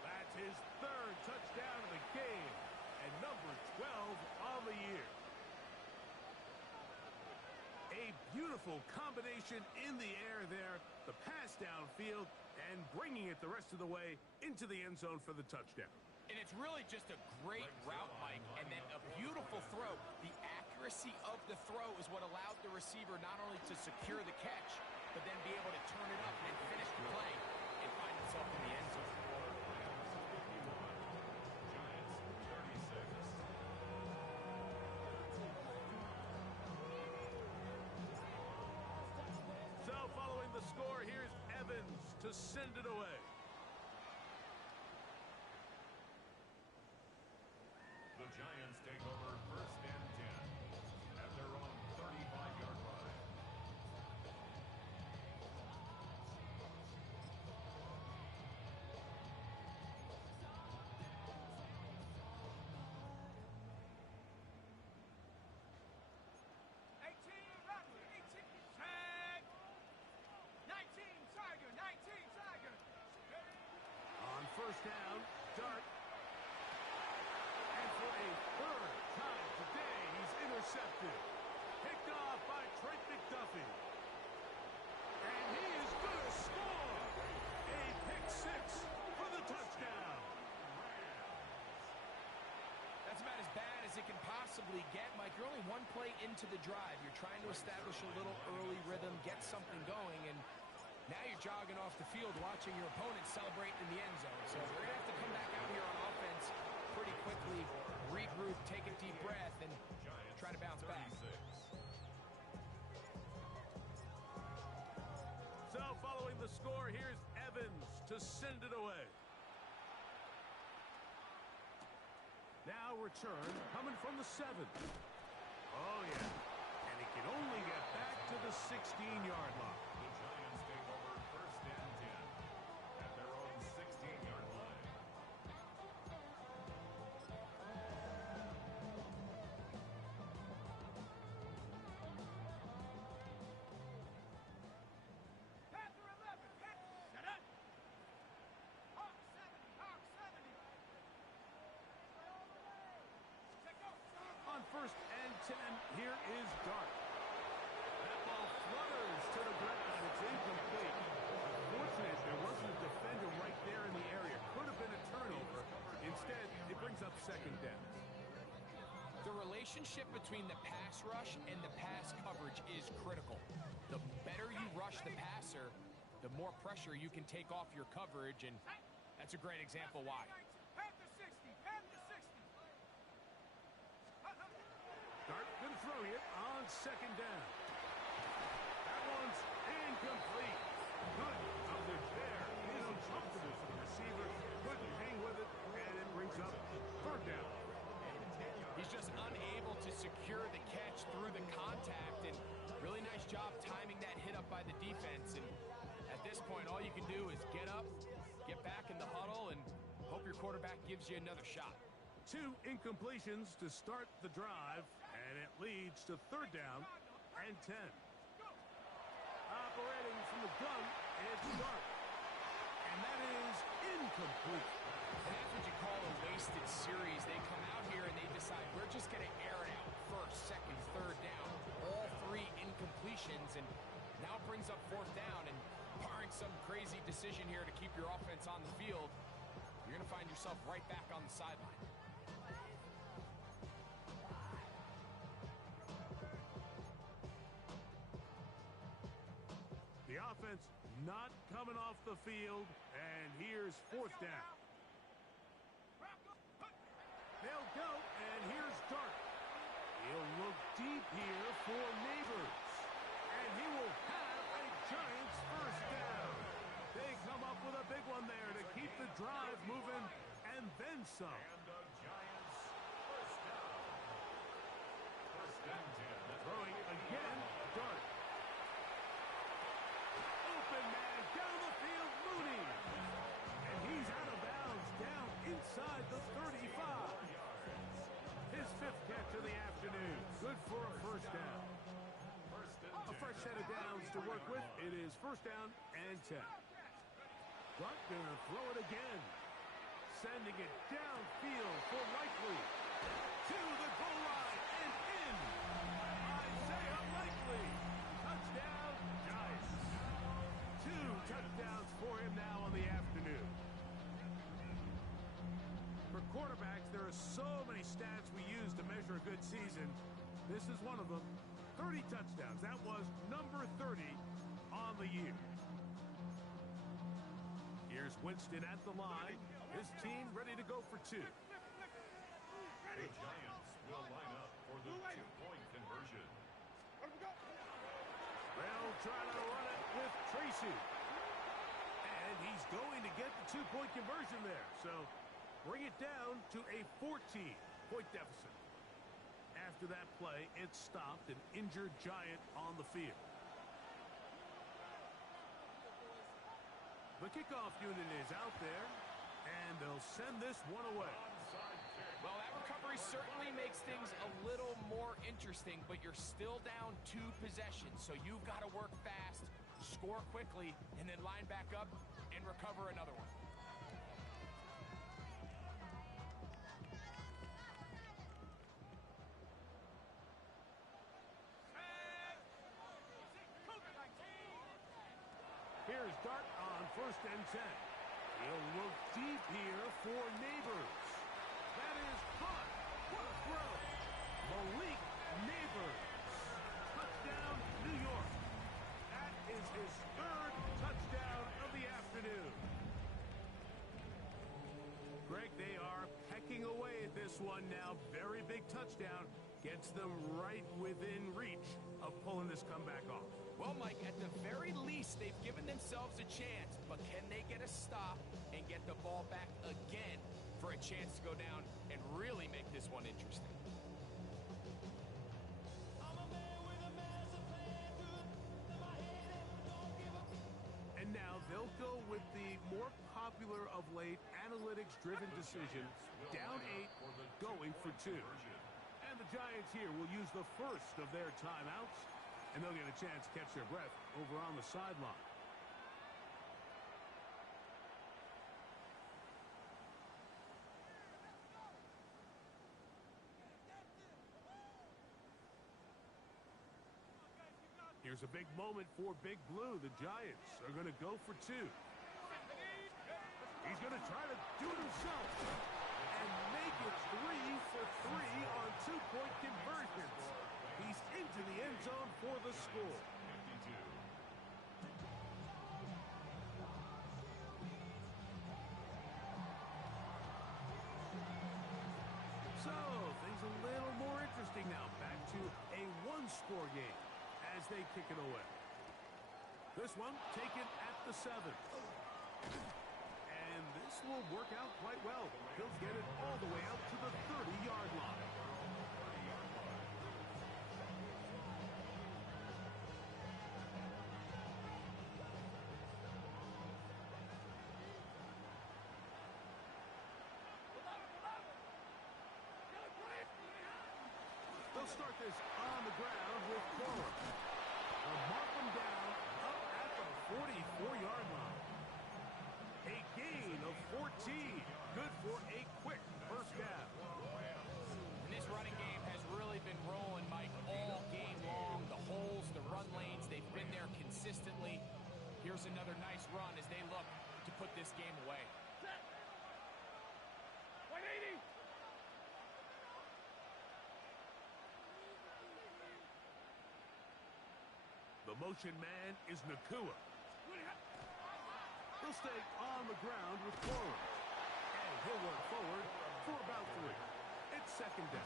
That's his third touchdown of the game and number 12 on the year. A beautiful combination in the air there, the pass downfield, and bringing it the rest of the way into the end zone for the touchdown. And it's really just a great route, Mike, and then a beautiful throw. The accuracy of the throw is what allowed the receiver not only to secure the catch, but then be able to turn it up and finish the play and find himself in the end zone. So following the score, here's Evans to send it away. The Giants take over first and 10 at their own 35-yard line. On first down, Dart. And for a third time today, he's intercepted. Picked off by Trent McDuffie. And he is going to score. A pick six for the touchdown. That's about as bad as it can possibly get, Mike. You're only one play into the drive. You're trying to establish a little early rhythm, get something going, and now you're jogging off the field watching your opponent celebrate in the end zone. So they're going to have to come back out here on offense pretty quickly, regroup, take a deep breath, and try to bounce back. So following the score, here's Evans to send it away. Now return coming from the 7. Oh, yeah. And he can only get back to the 16-yard line. The Giants take over first and 10 at their own 16-yard line. On first and 10, here is Dart. That ball flutters to the ground. It's incomplete. Unfortunate, there wasn't a defender right there in the area. Could have been a turnover. Instead, it brings up second down. The relationship between the pass rush and the pass coverage is critical. The better you rush the passer, the more pressure you can take off your coverage, and that's a great example why. Dart going to throw it on second down. That one's incomplete. Good coverage there. It's uncomfortable for the receiver. Couldn't hang with it, and it brings up third down. He's just unable to secure the catch through the contact, and really nice job timing that hit up by the defense. And at this point, all you can do is get up, get back in the huddle, quarterback gives you another shot. 2 incompletions to start the drive, and it leads to 3rd down and 10. Operating from the gun, it's Dart. And that is incomplete. And that's what you call a wasted series. They come out here and they decide we're just going to air it out. 1st, 2nd, 3rd down. All 3 incompletions, and now it brings up 4th down. And barring some crazy decision here to keep your offense on the field, you're going to find yourself right back on the sideline. The offense not coming off the field, and here's 4th down. They'll go, and here's Dart. He'll look deep here for Neighbors, and he will have a Giants 1st down. They come up with a big one there to keep the drive moving, and then some. And the Giants 1st down. 1st and 10. Throwing again, Dart. Open man down the field, Mooney. And he's out of bounds, down inside the 35. His 5th catch of the afternoon. Good for a 1st down. A fresh set of downs to work with. It is 1st down and 10. Dart gonna throw it again. Sending it downfield for Likely. To the goal line and in. Isaiah Likely. Touchdown, Giants. 2 touchdowns for him now on the afternoon. For quarterbacks, there are so many stats we use to measure a good season. This is one of them. 30 touchdowns. That was number 30 on the year. Here's Winston at the line. His team ready to go for 2. The Giants will line up for the 2-point conversion. They'll try to run it with Tracy. And he's going to get the 2-point conversion there. So bring it down to a 14-point deficit. After that play, it stopped an injured Giant on the field. The kickoff unit is out there, and they'll send this one away. Well, that recovery certainly makes things a little more interesting, but you're still down 2 possessions, so you've got to work fast, score quickly, and then line back up and recover another one. Here's Dart on 1st and 10. He'll look deep here for Neighbors. That is caught. What a throw. Malik Neighbors. Touchdown, New York. That is his 3rd touchdown of the afternoon. Greg, they are pecking away at this one now. Very big touchdown. Gets them right within reach of pulling this comeback off. Well, Mike, at the very least, they've given themselves a chance, but can they get a stop and get the ball back again for a chance to go down and really make this one interesting? And now they'll go with the more popular of late analytics-driven decision, down 8, going for 2. And the Giants here will use the first of their timeouts, and they'll get a chance to catch their breath over on the sideline. Here's a big moment for Big Blue. The Giants are going to go for 2. He's going to try to do it himself and make it 3 for 3 on 2-point conversions. He's into the end zone for the score. 52. So, things a little more interesting now. Back to a 1-score game as they kick it away. This one taken at the 7. And this will work out quite well. He'll get it all the way out to the 30-yard line. They'll start this on the ground with Cora. They'll mark them down up at the 44-yard line. A gain of 14. Good for a quick first down. And this running game has really been rolling, Mike, all game long. The holes, the run lanes, they've been there consistently. Here's another nice run as they look to put this game away. 180. The motion man is Nakua. He'll stay on the ground with Cora. And he'll work forward for about 3. It's second down.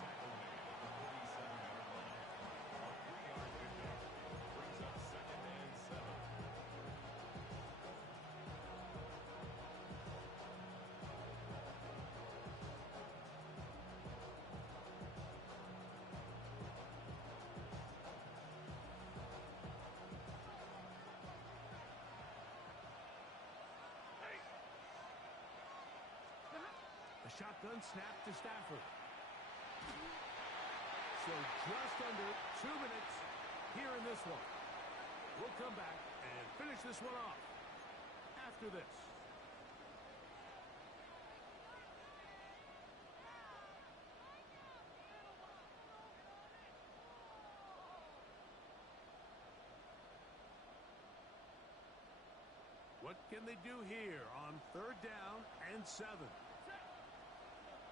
Shotgun snap to Stafford. So just under 2 minutes here in this one. We'll come back and finish this one off after this. What can they do here on 3rd down and 7?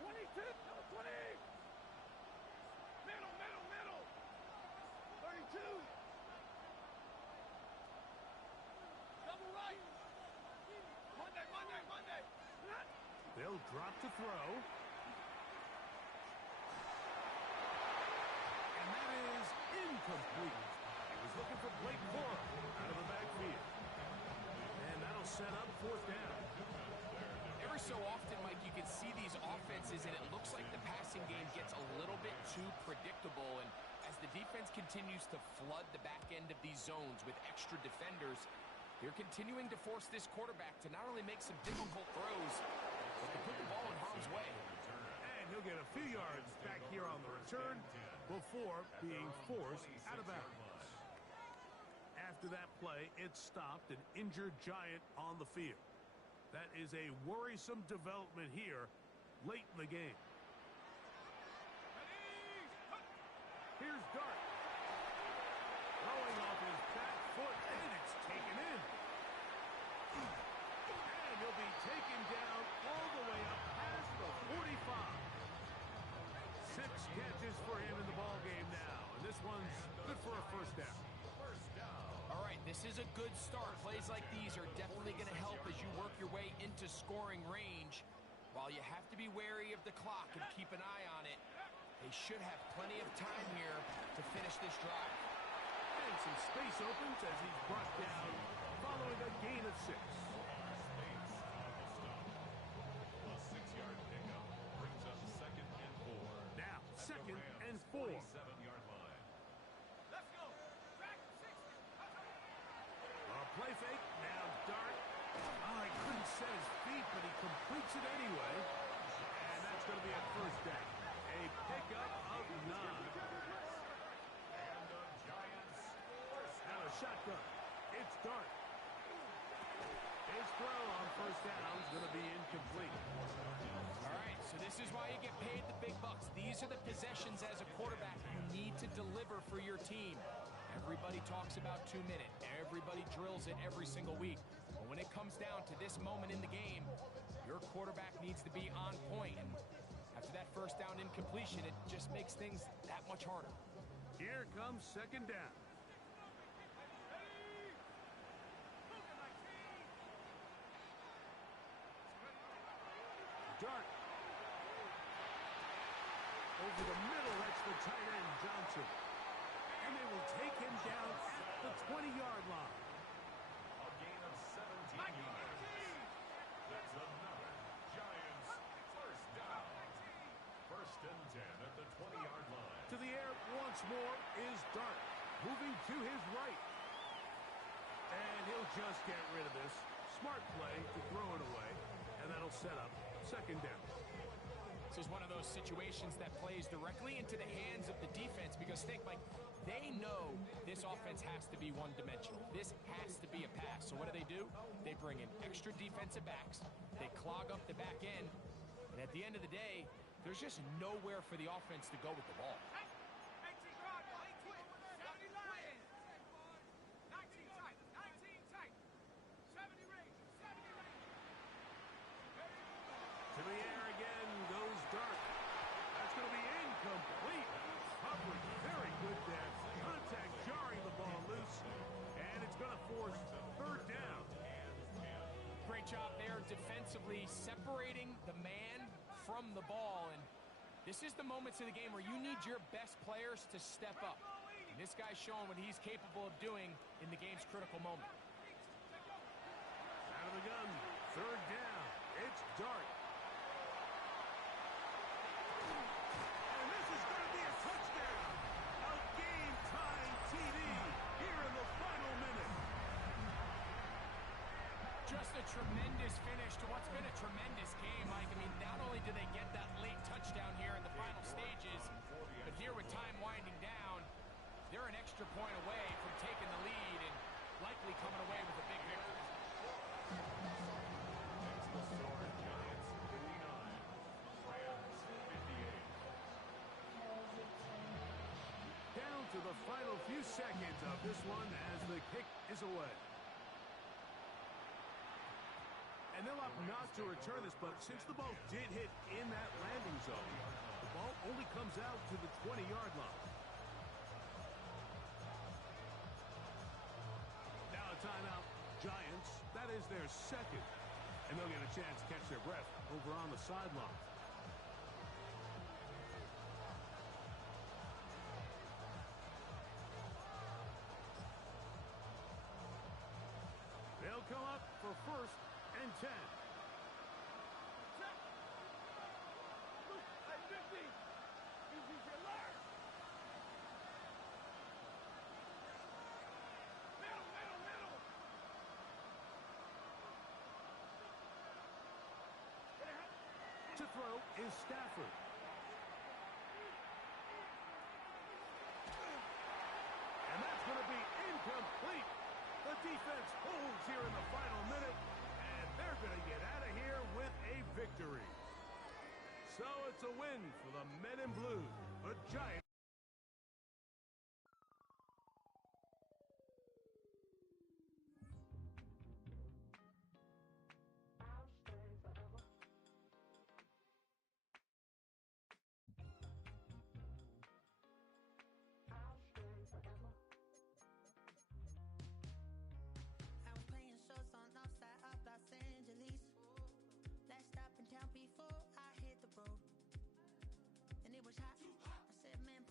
22, number 20. Middle. 32. Double right. Monday. They'll drop to throw. And that is incomplete. He was looking for Blake Cora out of the backfield. And that'll set up 4th down. Every so often, Mike, you can see these offenses, and it looks like the passing game gets a little bit too predictable. And as the defense continues to flood the back end of these zones with extra defenders, they're continuing to force this quarterback to not only make some difficult throws, but to put the ball in harm's way. And he'll get a few yards back here on the return before being forced out of bounds. After that play, it stopped an injured Giant on the field. That is a worrisome development here late in the game. Here's Dart. Throwing off his back foot, and it's taken in. And he'll be taken down all the way up past the 45. 6 catches for him in the ballgame now. And this one's good for a first down. All right, this is a good start. Plays like these are definitely going to help as you work your way into scoring range. While you have to be wary of the clock and keep an eye on it, they should have plenty of time here to finish this drive. And some space opens as he's brought down following a gain of 6. A 6-yard pickup brings up 2nd and 4. Now, 2nd and 4. 47-yard line. Play fake, now Dart. Oh, he couldn't set his feet, but he completes it anyway. And that's going to be a first down. A pickup of 9. And the Giants first Now a shotgun. It's Dart. His throw on first down is going to be incomplete. All right, so this is why you get paid the big bucks. These are the possessions as a quarterback you need to deliver for your team. Everybody talks about 2 minute. Everybody drills it every single week. But when it comes down to this moment in the game, your quarterback needs to be on point. And after that first down incompletion, it just makes things that much harder. Here comes 2nd down. Dart. Over the middle, that's the tight end, Johnson. And they will take him down at the 20-yard line. A gain of 17 yards. That's another Giants first down. 1st and 10 at the 20-yard line. To the air once more is Dart, moving to his right. And he'll just get rid of this. Smart play to throw it away, and that'll set up 2nd down. This is one of those situations that plays directly into the hands of the defense because think, Mike, they know this offense has to be one-dimensional. This has to be a pass. So what do? They bring in extra defensive backs. They clog up the back end. And at the end of the day, there's just nowhere for the offense to go with the ball. To the air again goes Dark. That's going to be incomplete. Coverage very good there. Contact jarring the ball loose. And it's going to force third down. Great job there defensively, separating the man from the ball. And this is the moments of the game where you need your best players to step up. And this guy's showing what he's capable of doing in the game's critical moment. Out of the gun, third down. It's Dark. And this is going to be a touchdown. A game-tying TD here in the final minute. Just a tremendous finish to what's been a tremendous game, Mike. I mean, not only do they get that late touchdown here in the final stages, but here with time winding down, they're an extra point away from taking the lead and likely coming away with a big victory. Down to the final few seconds of this one as the kick is away. And they'll opt not to return this, but since the ball did hit in that landing zone, the ball only comes out to the 20-yard line. Now a timeout. Giants, that is their second. And they'll get a chance to catch their breath over on the sideline. They'll come up for first and 10. To throw is Stafford. And that's going to be incomplete. The defense holds here in the final minute, and they're going to get out of here with a victory. So it's a win for the Men in Blue. The Giants. I was playing shows on outside of Los Angeles. Last stop in town before I hit the road. And it was hot. I said, man,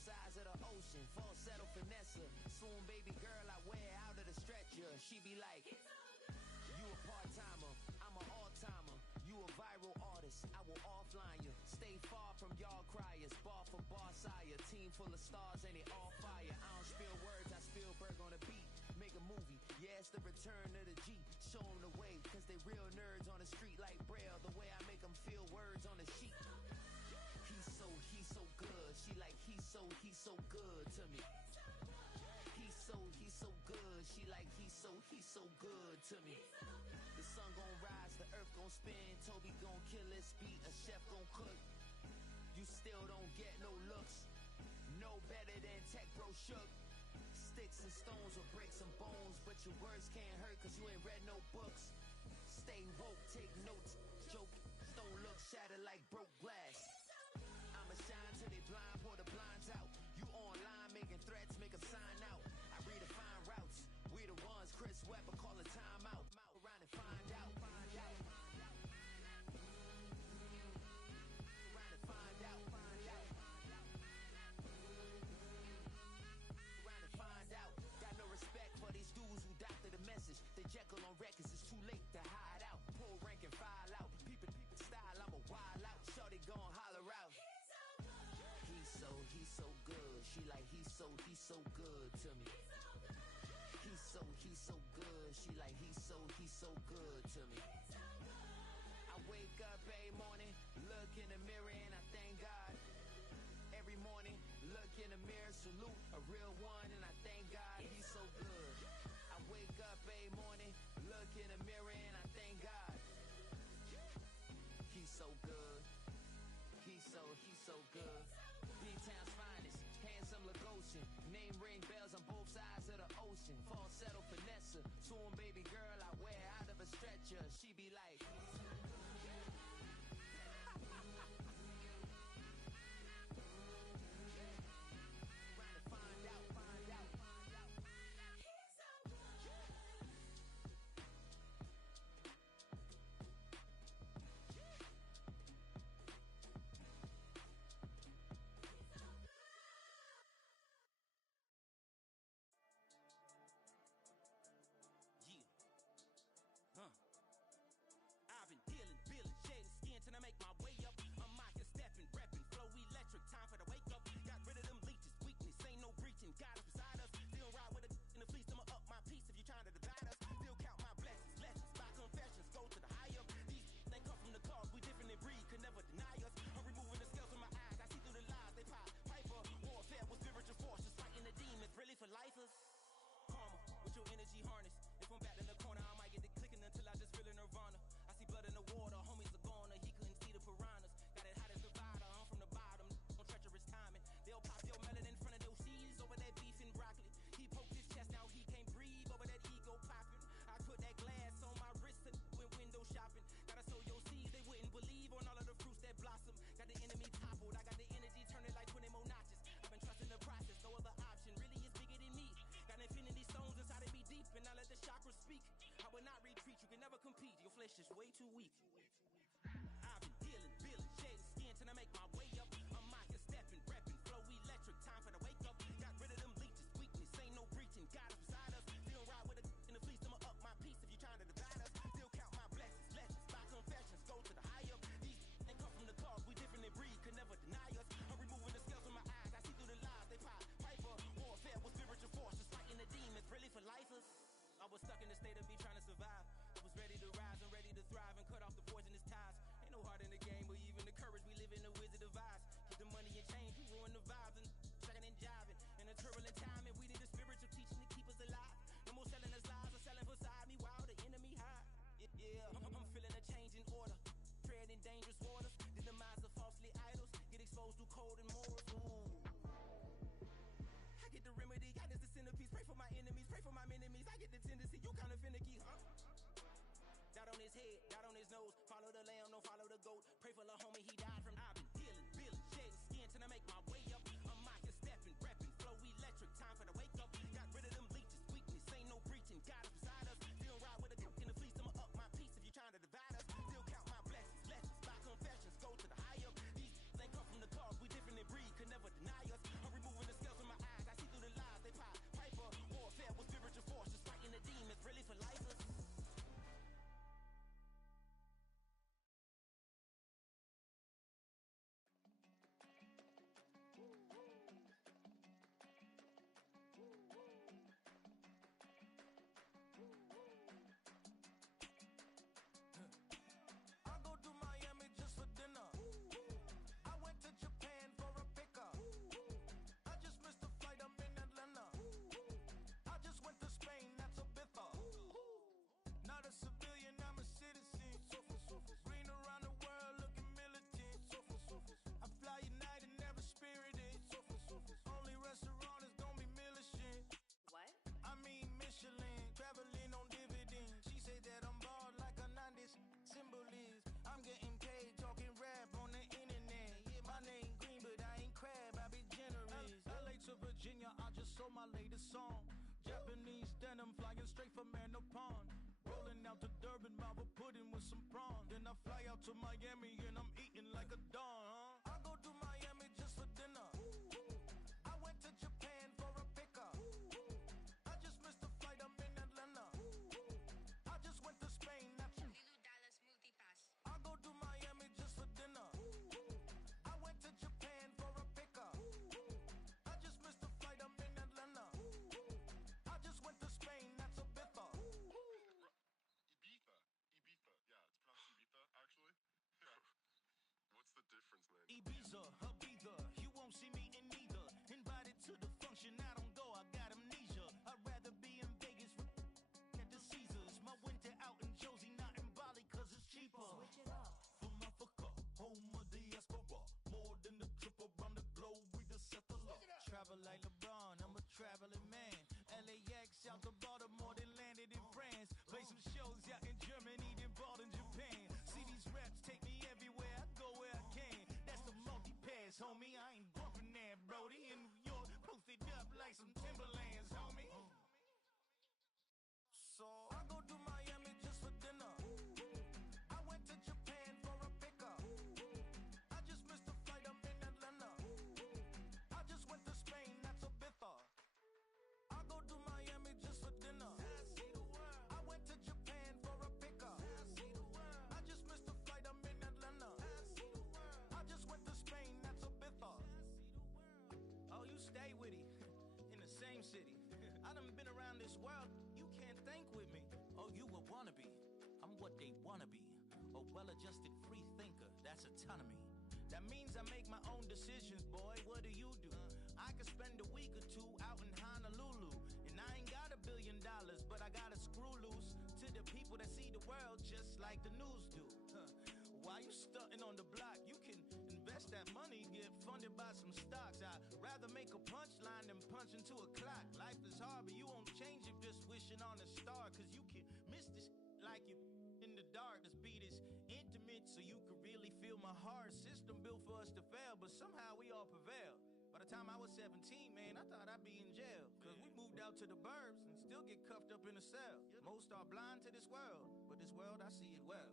sides of the ocean. Falsetto finesse. Swoon baby girl, I wear out of the stretcher. She be like, you a part-timer, I'm an all-timer. You a viral artist, I will offline you. Stay far from y'all criers. Bar for bar sire. Team full of stars and it all fire. I don't spill words, I Spielberg on the beat. Make a movie, yeah, it's the return of the G. Show them the way, cause they real nerds on the street like Braille. The way I make them feel words on the sheet. He's so good. She like, he's so good to me. He's so good. She like, he's so good to me. The sun gon' rise, the earth gon' spin. Toby gon' kill this beat, a chef gon' cook. You still don't get no looks. No better than Tech Bro Shook. Sticks and stones will break some bones, but your words can't hurt cause you ain't read no books. Stay woke, take notes, joke, don't look shattered like broke glass. I'ma shine till they blind, pour the blinds out. You online making threats, make them sign out. I redefine routes, we the ones Chris Webber call a timeout. Around and find out. Got no respect for these dudes who doctor the message. The Jekyll on records, it's too late to hide out. Pull rank and file out. Peep it style, I'm a wild out. Shorty gon' holler out. He's so good. She like, he's so good to me. He's so good. She like, he's so good to me. I wake up every morning, look in the mirror and I thank God. Every morning, look in the mirror, salute a real one, and I thank God he's so good. I wake up every morning, look in the mirror, and I thank God. He's so good. He's so good. B-Town's finest, handsome Lagosian. Name ring bells on both sides of the ocean. Falsetto finesse, swoon baby girl, I wear out of a stretcher. She be like, I've been dealing, shedding skin till I make my way up. I'm out here stepping, repping, flow electric, time for the wake up. Got rid of them leeches, weakness, ain't no breaching. God is beside us, still ride with a in the fleece. I'ma up my piece if you trying to divide us. Still count my blessings, lessons, my confessions, go to the high up. These they come from the cause, we different in breed, could never deny us. I'm removing the scales from my eyes, I see through the lies they pop. Piper, warfare with spiritual force, just fighting the demons, really for lifers. Karma, with your energy harness. If I'm back in the corner, I might get the clicking until I just feel a nirvana. I see blood in the water, homies are gone, he couldn't see the piranhas. Got it hot as Nevada, I'm from the bottom, on treacherous timing. They'll pop your melon in front of those seeds over that beef and broccoli. He poked his chest, now he can't breathe over that ego popping. I put that glass on my wrist and went window shopping. Gotta sow your seeds, they wouldn't believe on all of the fruits that blossom. Got the enemy toppled, I got the energy turning like 20 more notches. I've been trusting the process, no other option really is bigger than me. Got infinity stones inside of me deep, and I let the chakras speak. I will not retreat, you can never compete, your flesh is way too weak. I've been dealing, shedding skin till I make my way up. I'm out here stepping, repping, flow electric, time for the wake up. Got rid of them leeches, weakness, ain't no breaching. God is beside us, still ride with a in the fleece. I'ma up my piece if you trying to divide us. Still count my blessings, lessons, my confessions, go to the high up. These they come from the cause, we different in breed, could never deny us. I'm removing the scales from my eyes, I see through the lies they pop. Piper, warfare with spiritual force, just fighting the demons, really for lifers. I was stuck in the state of me trying to survive. I was ready to rise and ready to thrive and cut off the poisonous ties. Ain't no heart in the game, but even the courage we live in the wizard of Oz. Get the money and change, we ruin the vibes and checking and jiving. In a turbulent time, and we need a spiritual teaching to keep us alive. No more selling us lies or selling beside me while the enemy hide. Yeah, I'm feeling a change in order. Treading dangerous waters, the demise of falsely idols. Get exposed through code and morals. Ooh. I get the remedy, God is the centerpiece. Pray for my enemies, pray for my enemies. I get the tendency, you kinda finicky, huh? Dot on his head, dot on his nose. Follow the lamb, don't follow the goat. Pray for the homie, he died from. I've been dealing, shedding skin till I make my way up. I'm out here stepping, repping, flow electric, time for the wake up. Got rid of them leeches, weakness, ain't no breaching. God is beside us, still ride with a in the fleece. I'ma up my piece if you trying to divide us. Still count my blessings, lessons, my confessions, go to the high up. These they come from the cause, we different in breed, could never deny us. I'm removing out to Miami and I'm eating like a don, huh? I go to Miami just for dinner. I went to Japan for a pickup. I just missed a flight, I'm in Atlanta. I just went to Spain, that's Lulu Dallas Multipass. I go to Miami just for dinner. I went to Japan for a pickup. I just missed a flight, I'm in Atlanta. I just went to Spain, that's a bither. Ibiza. Ibiza. Yeah, it's pronounced Ibiza, actually. What's the difference, man? Ibiza, Ibiza, you won't see me in neither. Invited to the function, I don't go, I got amnesia. I'd rather be in Vegas at the Caesars. My winter out in Josie, not in Bali, cause it's cheaper. Switch it up. From Africa, home of diaspora. More than a trip around the globe, we the settler. Travel like LeBron, I'm a traveling man. LAX out to Baltimore, then landed in France. Play some shows out in Germany, then bought in Japan. See these reps take me everywhere, I go where I can. That's the multi-pass, homie. I ain't bumping that, Brody. In New York, posted up like some Timberlands, homie. So I go to Miami just for dinner. I went to Japan for a pickup. I just missed a flight, I'm in Atlanta. I just went to Spain, that's a bither. I go to Miami just for dinner. I see the world. I went to Japan for a pickup. I see the world. I just missed a flight, I'm in Atlanta. I see the world. I just went to Spain, that's a bither. I see the world. Oh, you stay with it in the same city. I done been around this world, you can't think with me. Oh, you a wannabe, I'm what they wanna be. A well-adjusted free thinker, that's autonomy. That means I make my own decisions, boy, what do you do? I could spend a week or two out in Honolulu. And I ain't got $1 billion, but I got a screw loose to the people that see the world just like the news do. Why you stunting on the block? You can invest that money, get funded by some stocks. I'd rather make a punchline than punch into a clock. Life is hard, but you won't change it just wishing on a star. Cause you can miss this like you in the dark. This beat is intimate, so you can really feel my heart. System built for us to fail, but somehow we all prevail. By the time I was 17, man, I thought I'd be in jail. Cause we moved out to the burbs and still get cuffed up in a cell. Most are blind to this world, but this world I see it well.